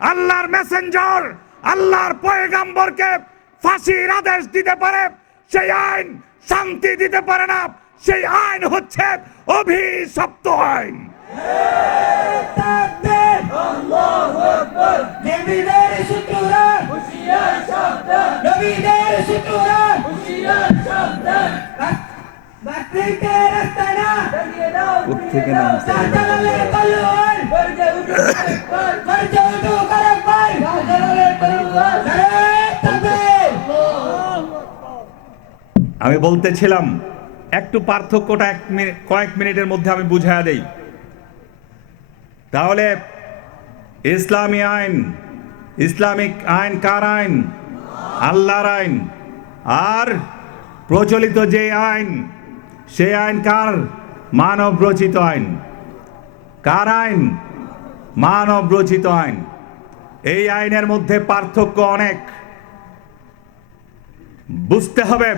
আল্লাহর মেসেঞ্জার আল্লাহর পয়গম্বরকে ফাঁসির আদেশ দিতে পারে সেই আইন শান্তি দিতে পারে না সেই আইন হচ্ছে অভিশপ্ত আইন আল্লাহু আকবার নবীদের শত্রুরা হুঁশিয়ার সাবধান নবীদের শত্রুরা হুঁশিয়ার সাবধান বাতিকে রাস্তা না দাঁড়িয়ে দাও থেকে নাম সাজালে তলোয়ার গর্জে উঠো করকবার সাজালে তলোয়ার তাকবীর আমি বলতেছিলাম একটু পার্থক্যটা কয়েক মিনিটের মধ্যে আমি বুঝাইয়া দেই তাহলে ইসলামী আইন ইসলামিক আইন কার আইন আল্লাহর আইন আর প্রচলিত যে আইন সেই আইন কার মানব রচিত আইন কার আইন মানব রচিত আইন এই আইনের মধ্যে পার্থক্য অনেক বুঝতে হবে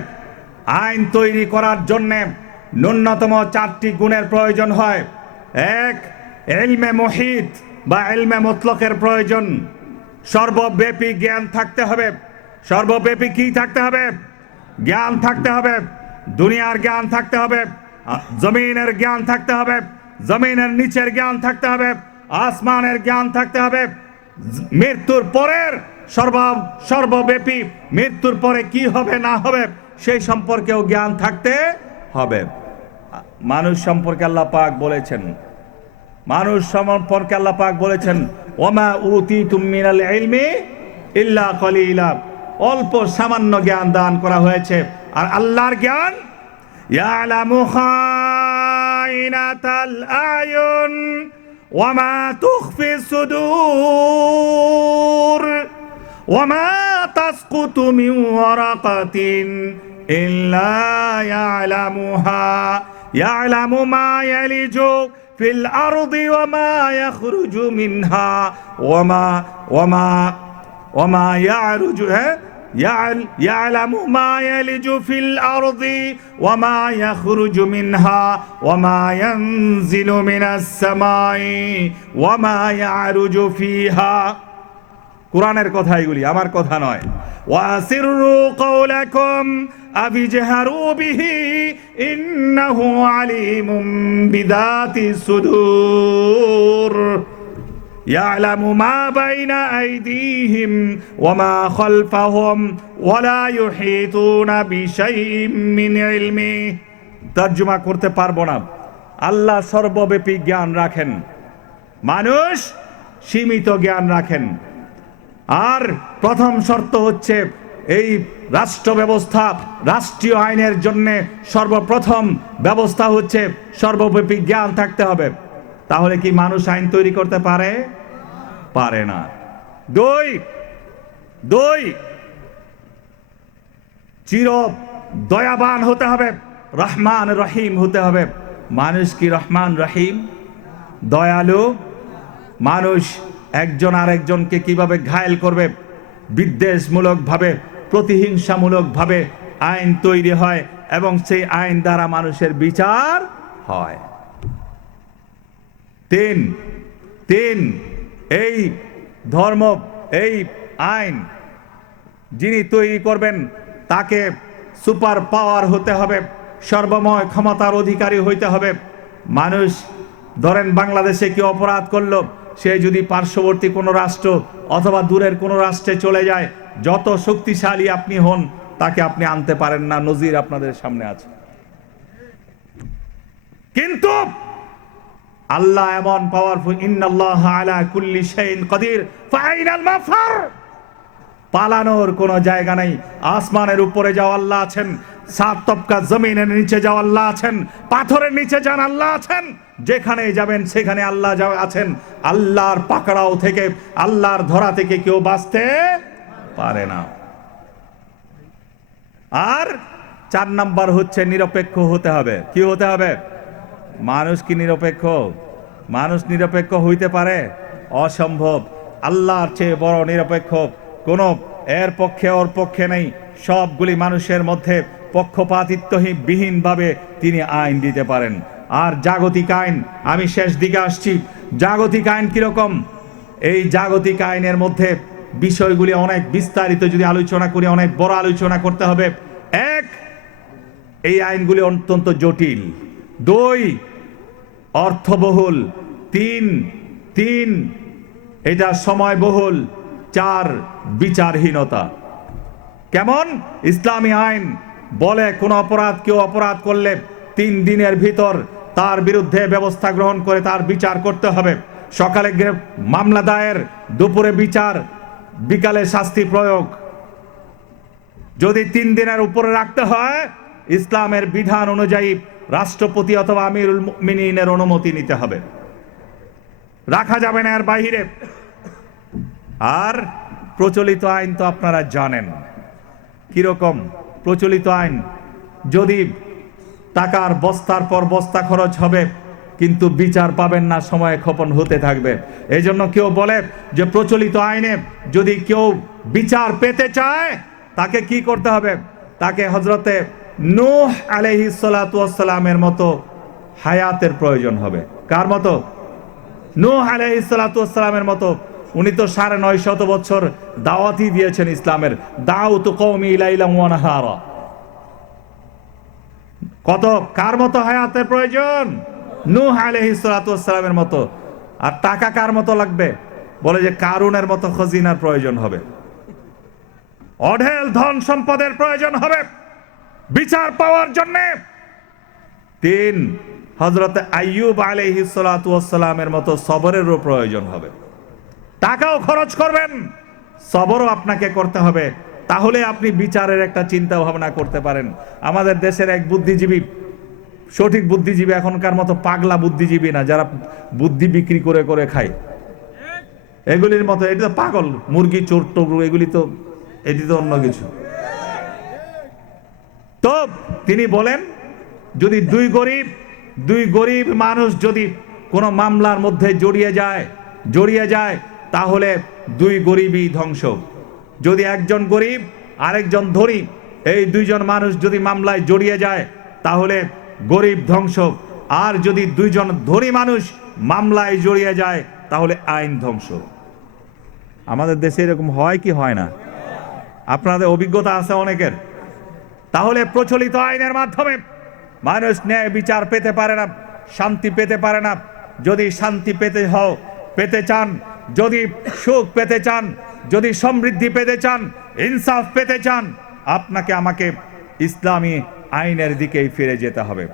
আইন তৈরি করার জন্য ন্যূনতম 4টি গুণের প্রয়োজন হয় এক ইলমে মুহিত বা ইলমে মুতলকের প্রয়োজন সর্বব্যাপী জ্ঞান থাকতে হবে সর্বব্যাপী কি থাকতে হবে জ্ঞান থাকতে হবে দুনিয়ার জ্ঞান থাকতে হবে জমিনের জ্ঞান থাকতে হবে জমিনের নিচের জ্ঞান থাকতে হবে আসমানের জ্ঞান থাকতে হবে মৃত্যুর পরের সর্বব্যাপী মৃত্যুর পরে কি হবে না হবে সেই সম্পর্কেও জ্ঞান থাকতে হবে মানুষ সম্পর্কে আল্লাহ পাক বলেছেন মানুষ সম্পর্কে আল্লাহ পাক বলেছেন ওমা উতিতুম মিনাল ইলমি ইল্লা কলিলা অল্প সামান্য জ্ঞান দান করা হয়েছে আর আল্লাহর জ্ঞান ইয়ালামু খাইনাতাল আয়ুন ওয়ামা তুখফি সুদূর ওয়ামা তাসকুতু মিন ওয়ারাকাতিন ইল্লা ইয়ালামুহা ইয়ালামু মা ইয়ালিজু ফিল আরদি ওয়ামা ইয়াখরুজু মিনহা ওয়ামা ইয়ারুজু يعلم ما يلج في الأرض وما يخرج منها وما ينزل من السماء وما يعرج فيها কুরআনের কথা এগুলি আমার কথা নয় ওয়াসিররু কওলাকুম আবিজহারু বিহি ইন্নাহু আলিমুম বিদাতি সুদূর يعلم ما بين أيديهم وما خلفهم ولا يحيطون بشيء من علمه তরজমা করতে পারবো না আল্লাহ সর্বব্যাপী জ্ঞান রাখেন মানুষ সীমিত জ্ঞান রাখেন আর প্রথম শর্ত হচ্ছে এই রাষ্ট্র ব্যবস্থা রাষ্ট্রীয় আইনের জন্য সর্বপ্রথম ব্যবস্থা হচ্ছে সর্বব্যাপী জ্ঞান থাকতে হবে তাহলে কি মানুষ আইন তৈরি করতে পারে পারে না দুই চির দয়াবান হতে হবে রহমান রহিম হতে হবে মানুষ কি রহমান রহিম দয়ালু মানুষ একজন আরেকজনকে কিভাবে ঘায়েল করবে বিদ্বেষমূলক ভাবে প্রতিহিংসামূলক ভাবে আইন তৈরি হয় এবং সেই আইন দ্বারা মানুষের বিচার হয় তিন এই ধর্ম এই আইন যিনি তৈরি করবেন তাকে সুপার পাওয়ার হতে হবে সর্বময় ক্ষমতার অধিকারী হইতে হবে মানুষ ধরেন বাংলাদেশে কি অপরাধ করলো সে যদি পার্শ্ববর্তী কোনো রাষ্ট্র অথবা দূরের কোনো রাষ্ট্রে চলে যায় যত শক্তিশালী আপনি হন তাকে আপনি আনতে পারেন না নজির আপনাদের সামনে আছে কিন্তু আল্লাহ এমন পাওয়ারফুল ইন্নাল্লাহ আলা কুল্লি শাইইন কাদির ফাইনাল মাফার পালানোর কোনো জায়গা নেই আসমানের উপরে যাও আল্লাহ আছেন সাত তবকা জমিনের নিচে যাও আল্লাহ আছেন, পাথরের নিচে যান আল্লাহ আছেন, যেখানে যাবেন সেখানে আল্লাহ আছেন। আল্লাহর পাকড়াও থেকে, আল্লাহর ধরা থেকে কেউ বাঁচতে পারে না। আর 4 নাম্বার হচ্ছে নিরপেক্ষ হতে হবে। কি হতে হবে? মানুষ কি নিরপেক্ষ? মানুষ নিরপেক্ষ হইতে পারে? অসম্ভব। আল্লাহর চেয়ে বড় নিরপেক্ষ কোনো এর পক্ষে ওর পক্ষে নেই। সবগুলি মানুষের মধ্যে পক্ষপাতিত্বহীনভাবে তিনি আইন দিতে পারেন। আর জাগতিক আইন, আমি শেষ দিকে আসছি। জাগতিক আইন কিরকম? এই জাগতিক আইনের মধ্যে বিষয়গুলি অনেক বিস্তারিত, যদি আলোচনা করি অনেক বড় আলোচনা করতে হবে। এক, এই আইনগুলি অত্যন্ত জটিল। 2, অর্থবহুল। 3 এটা সময়বহুল। 4, বিচারহীনতা। কেমন? ইসলামী আইন বলে কোন কেউ অপরাধ করলে 3 দিনের ভিতর তার বিরুদ্ধে ব্যবস্থা গ্রহণ করে তার বিচার করতে হবে। সকালে মামলা দায়ের, দুপুরে বিচার, বিকালে শাস্তি প্রয়োগ। যদি 3 দিনের উপরে রাখতে হয়, ইসলামের বিধান অনুযায়ী রাষ্ট্রপতি অথবা আমিরুল মুমিনিনের অনুমতি নিতে হবে, রাখা যাবে না এর বাইরে। আর প্রচলিত আইন তো আপনারা জানেন কিরকম। প্রচলিত আইন, যদি টাকার বস্তার পর বস্তা খরচ হবে কিন্তু বিচার পাবেন না, সময় ক্ষপণ হতে থাকবে। এই জন্য কেউ বলে যে প্রচলিত আইনে যদি কেউ বিচার পেতে চায় তাকে কি করতে হবে? তাকে হযরতে নূহ আলাইহিস সালাতু ওয়াস সালামের মতো হায়াতের প্রয়োজন হবে। কার মতো? নূহ আলাইহিস সালাতু ওয়াস সালামের মতো। উনি তো 950 বছর দাওয়াতই দিয়েছেন ইসলামের। দাউতু কওমি ইলাইলা ওয়া নাহারা। কার মতো হায়াতের প্রয়োজন? নূহ আলাইহিস সালাতু ওয়াস সালামের মতো। আর টাকা কার মতো লাগবে? বলে যে কারুনের মতো খজিনার প্রয়োজন হবে, অঢেল ধন সম্পদের প্রয়োজন হবে বিচার পাওয়ার জন্য। 3, হযরতে আইয়ুব আলাইহিস সালাতু ওয়াস সালামের মতো সবরেরও প্রয়োজন হবে। টাকাও খরচ করবেন, সবরও আপনাকে করতে হবে, তাহলে আপনি বিচারের একটা চিন্তা ভাবনা করতে পারেন। আমাদের দেশের এক বুদ্ধিজীবী, সঠিক বুদ্ধিজীবী, এখনকার মতো পাগলা বুদ্ধিজীবী না যারা বুদ্ধি বিক্রি করে করে খায়, এগুলির মতো। এটা তো পাগল, মুরগি চোর টোর, এটি তো অন্য কিছু। তো তিনি বলেন, যদি দুই গরিব মানুষ যদি কোনো মামলার মধ্যে জড়িয়ে যায় তাহলে 2 গরিবই ধ্বংস। যদি একজন গরিব আরেকজন ধনী, এই 2 জন মানুষ যদি মামলায় জড়িয়ে যায় তাহলে গরিব ধ্বংস। আর যদি 2 জন ধনী মানুষ মামলায় জড়িয়ে যায় তাহলে আইন ধ্বংস। আমাদের দেশে এরকম হয় কি হয় না? আপনাদের অভিজ্ঞতা আছে অনেকের। তাহলে প্রচলিত আইনের মাধ্যমে মানুষ ন্যায় বিচার পেতে পারে না, শান্তি পেতে পারে না। যদি শান্তি পেতে চান, যদি সুখ পেতে চান, যদি সমৃদ্ধি পেতে চান, ইনসাফ পেতে চান, আপনাকে আমাকে ইসলামী আইনের দিকেই ফিরে যেতে হবে।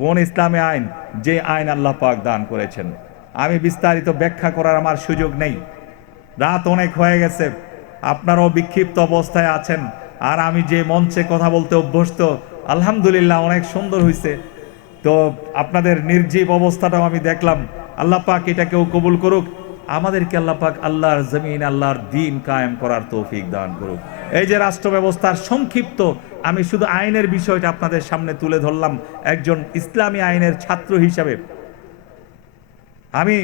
কোন ইসলামী আইন? যে আইন আল্লাহ পাক দান করেছেন। আমি বিস্তারিত ব্যাখ্যা করার আমার সুযোগ নেই, রাত অনেক হয়ে গেছে, আপনারাও বিক্ষিপ্ত অবস্থায় আছেন। আর আমি যে মঞ্চে কথা বলতে অভ্যস্ত, আলহামদুলিল্লাহ অনেক সুন্দর হয়েছে। তো আপনাদের নির্জীব অবস্থাটাও আমি দেখলাম। আল্লাহ পাক এটাকেও কবুল করুক। আমাদেরকে আল্লাহ পাক আল্লাহর জমিন, আল্লাহর দ্বীন কায়েম করার তৌফিক দান করুক। এই যে রাষ্ট্র ব্যবস্থার সংক্ষিপ্ত, আমি শুধু আইনের বিষয়টা আপনাদের সামনে তুলে ধরলাম একজন ইসলামী আইনের ছাত্র হিসাবে। আমি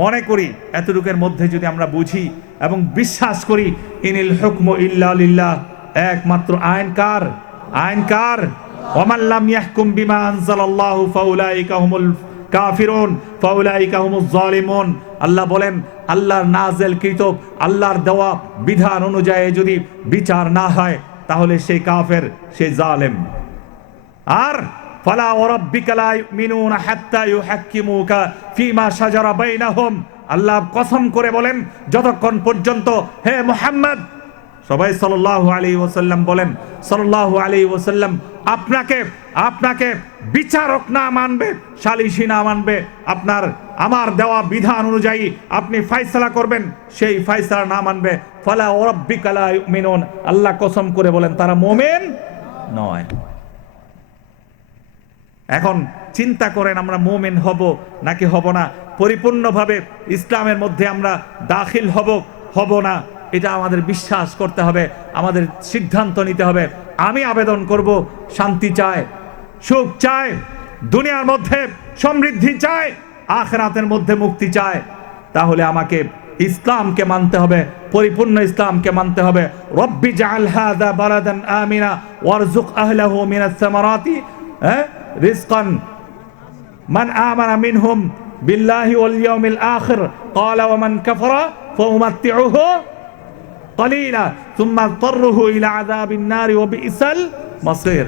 মনে করি এতটুকুর মধ্যে যদি আমরা বুঝি এবং বিশ্বাস করি, ইনিল হুকমু ইল্লা লিল্লাহ, একমাত্র আইন কার? ওয়ামান লাম ইয়াহকুম বিমা আনজালাল্লাহু ফাউলাইকা হুমুল কাফিরুন ফাউলাইকা হুমুজ জালিমুন। আল্লাহ বলেন, আল্লাহর নাযিলকৃত, আল্লাহর দেওয়া বিধান অনুযায়ী যদি বিচার না হয় তাহলে সেই কাফের, সেই জালেম। আর ফালা ওয়ারাব্বিকা লা ইউমিনুনা হাত্তা ইউহাক্কিমুকা ফিমা শাজারা বাইনাহুম। আল্লাহ কসম করে বলেন, যতক্ষণ পর্যন্ত হে মুহাম্মদ, সবাই সাল্লাল্লাহু আলাইহি ওয়াসাল্লাম বলেন, সাল্লাল্লাহু আলাইহি ওয়াসাল্লাম আপনাকে বিচারক না মানবে, সালিসী না মানবে, আমার দেওয়া বিধান অনুযায়ী আপনি ফয়সালা করবেন, সেই ফয়সালা না মানবে, ফালা ওয়ারাব্বিকা লা ইউমিনুন, আল্লাহ কসম করে বলেন তারা মুমিন নয়। এখন চিন্তা করেন আমরা মুমিন হব নাকি হব না, পরিপূর্ণভাবে ইসলামের মধ্যে আমরা দাখিল হব না, এটা আমাদের বিশ্বাস করতে হবে, আমাদের সিদ্ধান্ত নিতে হবে। আমি আবেদন করব, শান্তি চাই, সুখ চাই, দুনিয়ার মধ্যে সমৃদ্ধি চাই, আখিরাতের মধ্যে মুক্তি চাই, তাহলে আমাকে ইসলামকে মানতে হবে, পরিপূর্ণ ইসলামকে মানতে হবে। রব্বি জাআল হাযা বালাদান আমিনা ওয়ারযুক আহলাহু মিনাস সামারাতি রিজকান মান আমানা মিনহুম বিল্লাহি ওয়াল ইয়াউমিল আখির ক্বালা ওয়া মান কাফারা ফাউমাত্তিউহু ক্বালিলা সুম্মা আযতারুহু ইলা আযাবিন নারি ওয়া বিইসাল মাসীর।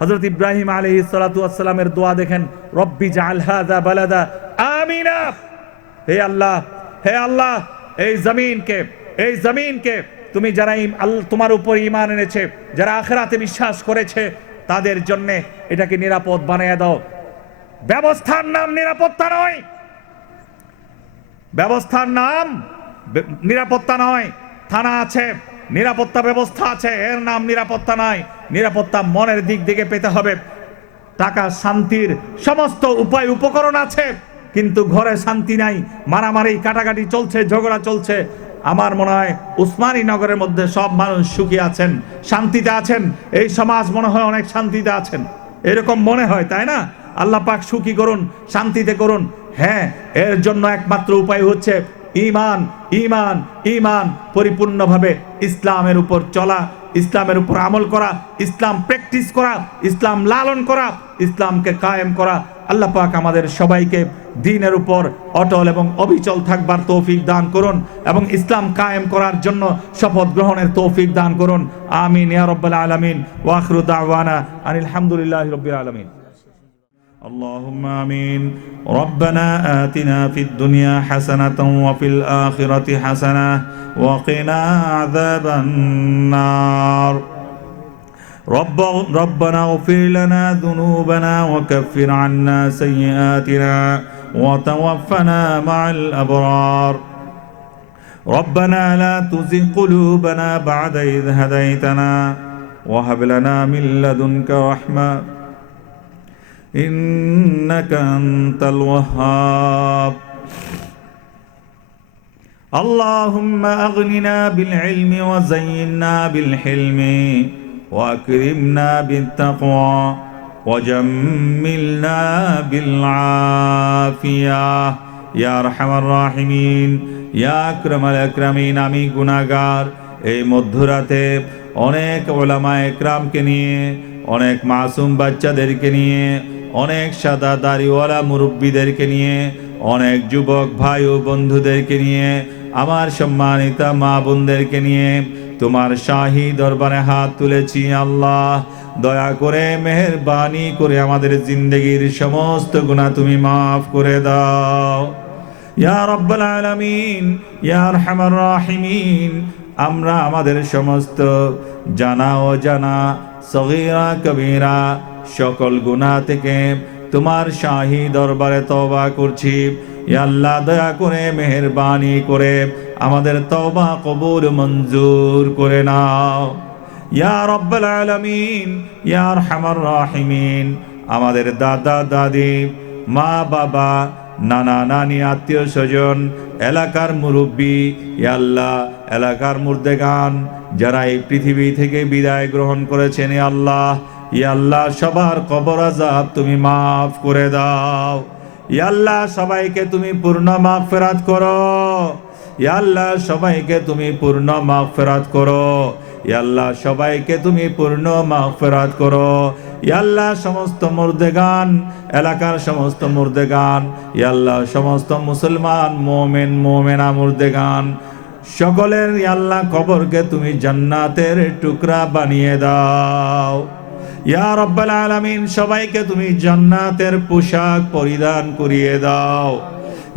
হযরত ইব্রাহিম আলাইহিস সালাতু ওয়াস সালামের দোয়া দেখেন, রব্বি জাআল হাযা বালাদা আমিনা, হে আল্লাহ, হে আল্লাহ, এই জমিনকে তুমি যারা তোমার উপর ঈমান এনেছে, যারা আখিরাতে বিশ্বাস করেছে, তাদের জন্য এটাকে নিরাপদ বানিয়ে দাও। ব্যবস্থার নাম নিরাপত্তা নয়, ব্যবস্থার নাম নিরাপত্তা নয়। থানা আছে, নিরাপত্তা ব্যবস্থা আছে, এর নাম নিরাপত্তা নয়। নিরাপত্তা মনের দিক থেকে পেতে হবে। টাকা শান্তির সমস্ত উপায় উপকরণ আছে, কিন্তু ঘরে শান্তি নাই, মারামারি কাটাকাটি চলছে, ঝগড়া চলছে। আমার মনে হয় উসমানী নগরের মধ্যে সব মানুষ সুখী আছেন, শান্তিতে আছেন, এই সমাজ মনে হয় অনেক শান্তিতে আছেন, এরকম মনে হয়, তাই না? আল্লাহ পাক সুখী করুন, শান্তিতে করুন। হ্যাঁ, এর জন্য একমাত্র উপায় হচ্ছে ঈমান, ঈমান, ঈমান, পরিপূর্ণভাবে ইসলামের উপর চলা, ইসলামের উপর আমল করা, ইসলাম প্র্যাকটিস করা, ইসলাম লালন করা, ইসলামকে কায়েম করা। আল্লাহ পাক আমাদের সবাইকে দ্বীনের উপর অটল এবং অবিচল থাকবার তৌফিক দান করুন এবং ইসলাম কায়েম করার জন্য শপথ গ্রহণের তৌফিক দান করুন। আমিন ইয়া রাব্বাল আলামিন ওয়া আখিরু দাওয়ানা আনিল হামদুলিল্লাহি রাব্বিল আলামিন। اللهم آمين. ربنا آتنا في الدنيا حسنة وفي الآخرة حسنة وقنا عذاب النار. ربنا اغفر لنا ذنوبنا وكفر عنا سيئاتنا وتوفنا مع الأبرار. ربنا لا تزغ قلوبنا بعد إذ هديتنا وهب لنا من لدنك رحمة إنك أنت الوهاب. اللهم أغننا بالعلم وزينا بالحلم وأكرمنا بالتقوى وجملنا بالعافية يا أرحم الراحمين يا أكرم الأكرمين. আমি গুনাহগার, এই মধ্যরাতে অনেক উলামা একরামকে নিয়ে, অনেক মাসুম বাচ্চাদেরকে নিয়ে, অনেক সাদা দাড়িওয়ালা মুরব্বীদেরকে নিয়ে, অনেক যুবক ভাই ও বন্ধুদেরকে নিয়ে, আমার সম্মানিত মা বোনদেরকে নিয়ে তোমার শাহী দরবারে হাত তুলেছি। আল্লাহ, দয়া করে মেহেরবানি করে আমাদের জিন্দেগির সমস্ত গুনাহ তুমি মাফ করে দাও ইয়া রাব্বাল আলামিন ইয়া আরহামার রাহিমিন। আমরা আমাদের সমস্ত জানা ও জানা, সগীরা কবীরা সকল গুনাহ থেকে তোমার শাহী দরবারে তওবা করছি। ইয়া আল্লাহ, দয়া করে মেহেরবানি করে আমাদের তওবা কবুল মঞ্জুর করে নাও ইয়া রাব্বাল আলামিন ইয়া আরহামার রাহিমিন। আমাদের দাদা দাদি, মা বাবা, নানা নানি, আত্মীয় স্বজন, এলাকার মুরব্বী, ইয়া আল্লাহ, এলাকার মুর্দেগান যারা এই পৃথিবী থেকে বিদায় গ্রহণ করেছেন, ইয়া আল্লাহ, ইয়া আল্লাহ, সবার কবর আযাব তুমি মাফ করে দাও ইয়া আল্লাহ। সবাইকে তুমি পূর্ণ মাগফিরাত করো ইয়া আল্লাহ, সবাইকে তুমি পূর্ণ মাগফিরাত করো ইয়া আল্লাহ, সবাইকে তুমি পূর্ণ মাগফিরাত করো ইয়া আল্লাহ। সমস্ত মুর্দেগান, এলাকার সমস্ত মুর্দেগান, ইয়া আল্লাহ, সমস্ত মুসলমান মুমিন মুমিনা মুর্দেগান সকলের ইয়া আল্লাহ কবরকে তুমি জান্নাতের টুকরা বানিয়ে দাও ইয়া রাব্বাল আলামিন। সবাইকে তুমি জান্নাতের পোশাক পরিধান করিয়ে দাও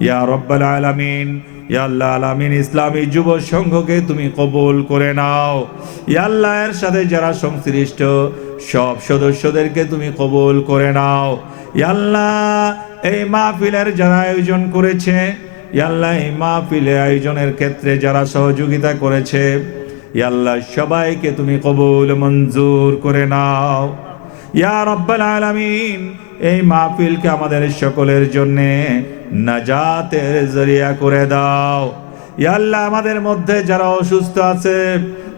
ইয়া রাব্বাল আলামিন ইয়া আল্লাহ আলামিন। ইসলামী যুব সংঘকে তুমি কবুল করে নাও ইয়া আল্লাহ। এর সাথে যারা সংশ্লিষ্ট সব সদস্যদেরকে তুমি কবুল করে নাও ইয়া আল্লাহ। এই মাহফিলের যারা আয়োজন করেছে ইয়া আল্লাহ, এই মাহফিলের আয়োজনের ক্ষেত্রে যারা সহযোগিতা করেছে ইয়া আল্লাহ, সবাইকে তুমি কবুল মঞ্জুর করে নাও ইয়া রাব্বাল আলামিন এই মাহফিলকে আমাদের সকলের জন্য নাজাতের জরিয়া করে দাও। ইয়া আল্লাহ, আমাদের মধ্যে যারা অসুস্থ আছে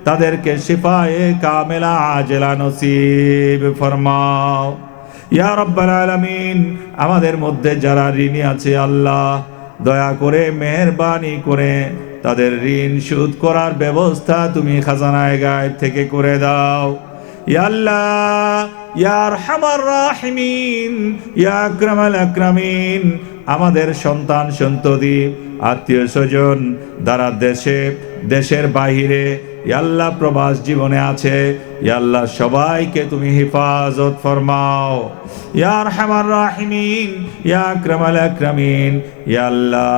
তাদেরকে শিফায়ে কামেলা আজেলা নসিব ফরমাও। ইয়া রব্বাল আলামিন, আমাদের মধ্যে যারা ঋণী আছে আল্লাহ, দয়া করে মেহেরবানি করে তাদের ঋণ শোধ করার ব্যবস্থা তুমি খাজানায়ে গায়ব থেকে করে দাও। ইয়া আল্লাহ, ইয়া আরহামার রাহিমিন, ইয়া আকরামাল আকরামিন, আমাদের সন্তান সন্ততি আত্মীয় স্বজন যারা দেশের বাহিরে ইয়া আল্লাহ প্রবাস জীবনে আছে, ইয়া আল্লাহ সবাইকে তুমি হেফাজত ফরমাও। ইয়া আরহামার রাহিমিন, ইয়া আকরামাল আকরামিন, ইয়া আল্লাহ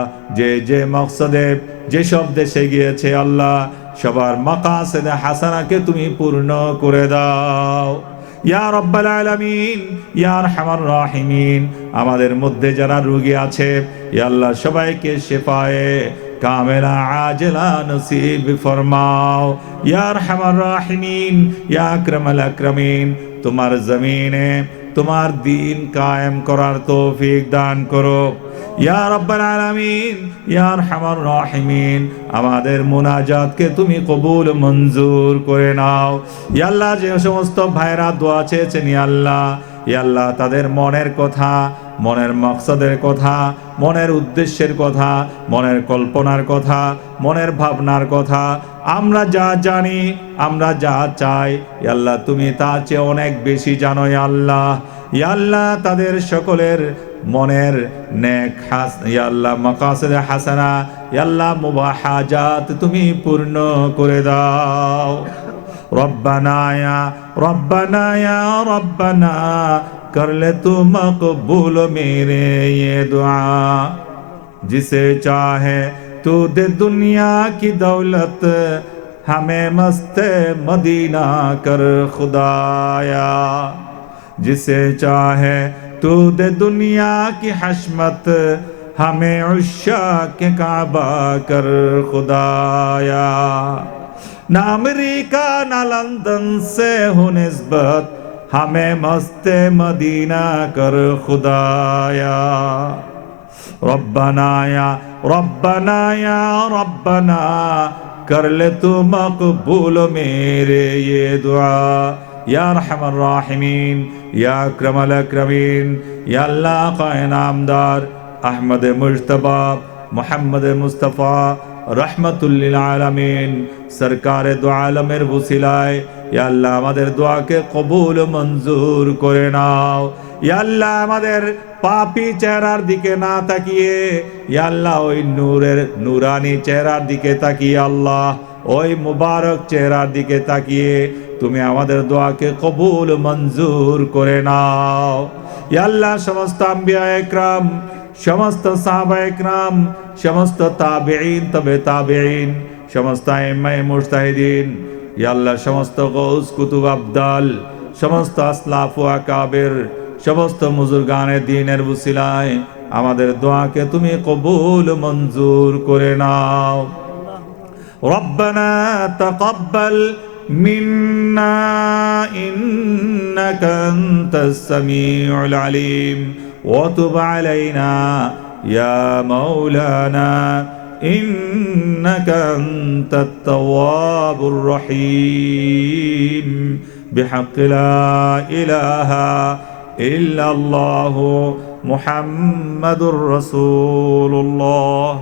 যে মকসদে যেসব দেশে গিয়েছে আল্লাহ সবার মাকাসিদে হাসানাকে তুমি পূর্ণ করে দাও। ইয়া রব্বাল আলামিন, ইয়া আরহামার রাহিমিন, আমাদের মধ্যে যারা রোগী আছে ইয়া আল্লাহ সবাইকে শিফায়ে কামেলা আজেলা নসিব ফরমাও। ইয়া আরহামার রাহিমিন, ইয়া আকরামাল আকরামিন, তোমার জমিনে তোমার দ্বীন কায়েম করার তৌফিক দান করো। ইয়া রব্বাল আলামিন, ইয়া আরহামার রাহিমিন, আমাদের মুনাজাতকে তুমি কবুল মঞ্জুর করে নাও। ইয়া আল্লাহ, যে সমস্ত ভাইরা দোয়া চেয়েছেন ইয়া আল্লাহ তাদের মনের কথা, মনের মাকসাদের কথা, মনের উদ্দেশ্যের কথা, মনের কল্পনার কথা, মনের ভাবনার কথা আমরা যা জানি, আমরা যা চাই ইয়া আল্লাহ তুমি তার চেয়ে অনেক বেশি জানো ইয়া আল্লাহ তাদের সকলের মনের নেক ইয়া আল্লাহ মাকাসিদে হাসানা ইয়া আল্লাহ মুবাহাজাত তুমি পূর্ণ করে দাও। রব্বানা ইয়া রব্বানা कर ले तू मकबूल मेरे ये दुआ, जिसे चाहे तू दे दुनिया की दौलत, हमें मस्ते मदीना कर खुदाया, जिसे चाहे तू दे दुनिया की हशमत, हमें उश्शाक काबा कर खुदाया। ना अमेरिका ना लंदन से हो निस्बत, हमें मस्ते मदीना कर खुदाया। रब्बना या रब्बना कर ले तू मकबूल मेरे ये दुआ। या रहमान राहिमीन, या अक्रमल अक्रमीन, या अल्लाह का इनामदार अहमद मुज्तबा मोहम्मद मुस्तफ़ा रहमतुल्लिल आलमीन सरकार दो आलमेर वसीलाय या अल्लाह আমাদের দোয়াকে কবুল মঞ্জুর করে নাও। ইয়া আল্লাহ আমাদের পাপী চেহারার দিকে না তাকিয়ে ইয়া আল্লাহ ওই নূরের নূরানি চেহারার দিকে তাকিয়ে আল্লাহ ওই মুবারক চেহারার দিকে তাকিয়ে তুমি আমাদের দোয়াকে কবুল মঞ্জুর করে নাও। ইয়া আল্লাহ সমস্ত আম্বিয়া একরাম, সমস্ত সাহাবা একরাম, সমস্ত তাবেঈন তবে তাবেঈন, সমস্ত আইম্মায়ে মুজতাহিদিন, ইয়া আল্লাহ সমস্ত গৌস কুতুব আবদাল, সমস্ত আসলাফ ও আকাবের, সমস্ত মুজুরগানে দ্বীনের ওসিলায় আমাদের দোয়াকে তুমি কবুল মঞ্জুর করে নাও। রব্বানা তাকাব্বাল মিন্না ইন্নাকা আনতাস সামিউল আলিম ওয়া তুব আলাইনা ইয়া মাওলানা ইন্নাকা আনতাত তাওয়াবুর রহিম বিহাক্কি লা ইলাহা ইল্লাল্লাহু মুহাম্মাদুর রাসূলুল্লাহ।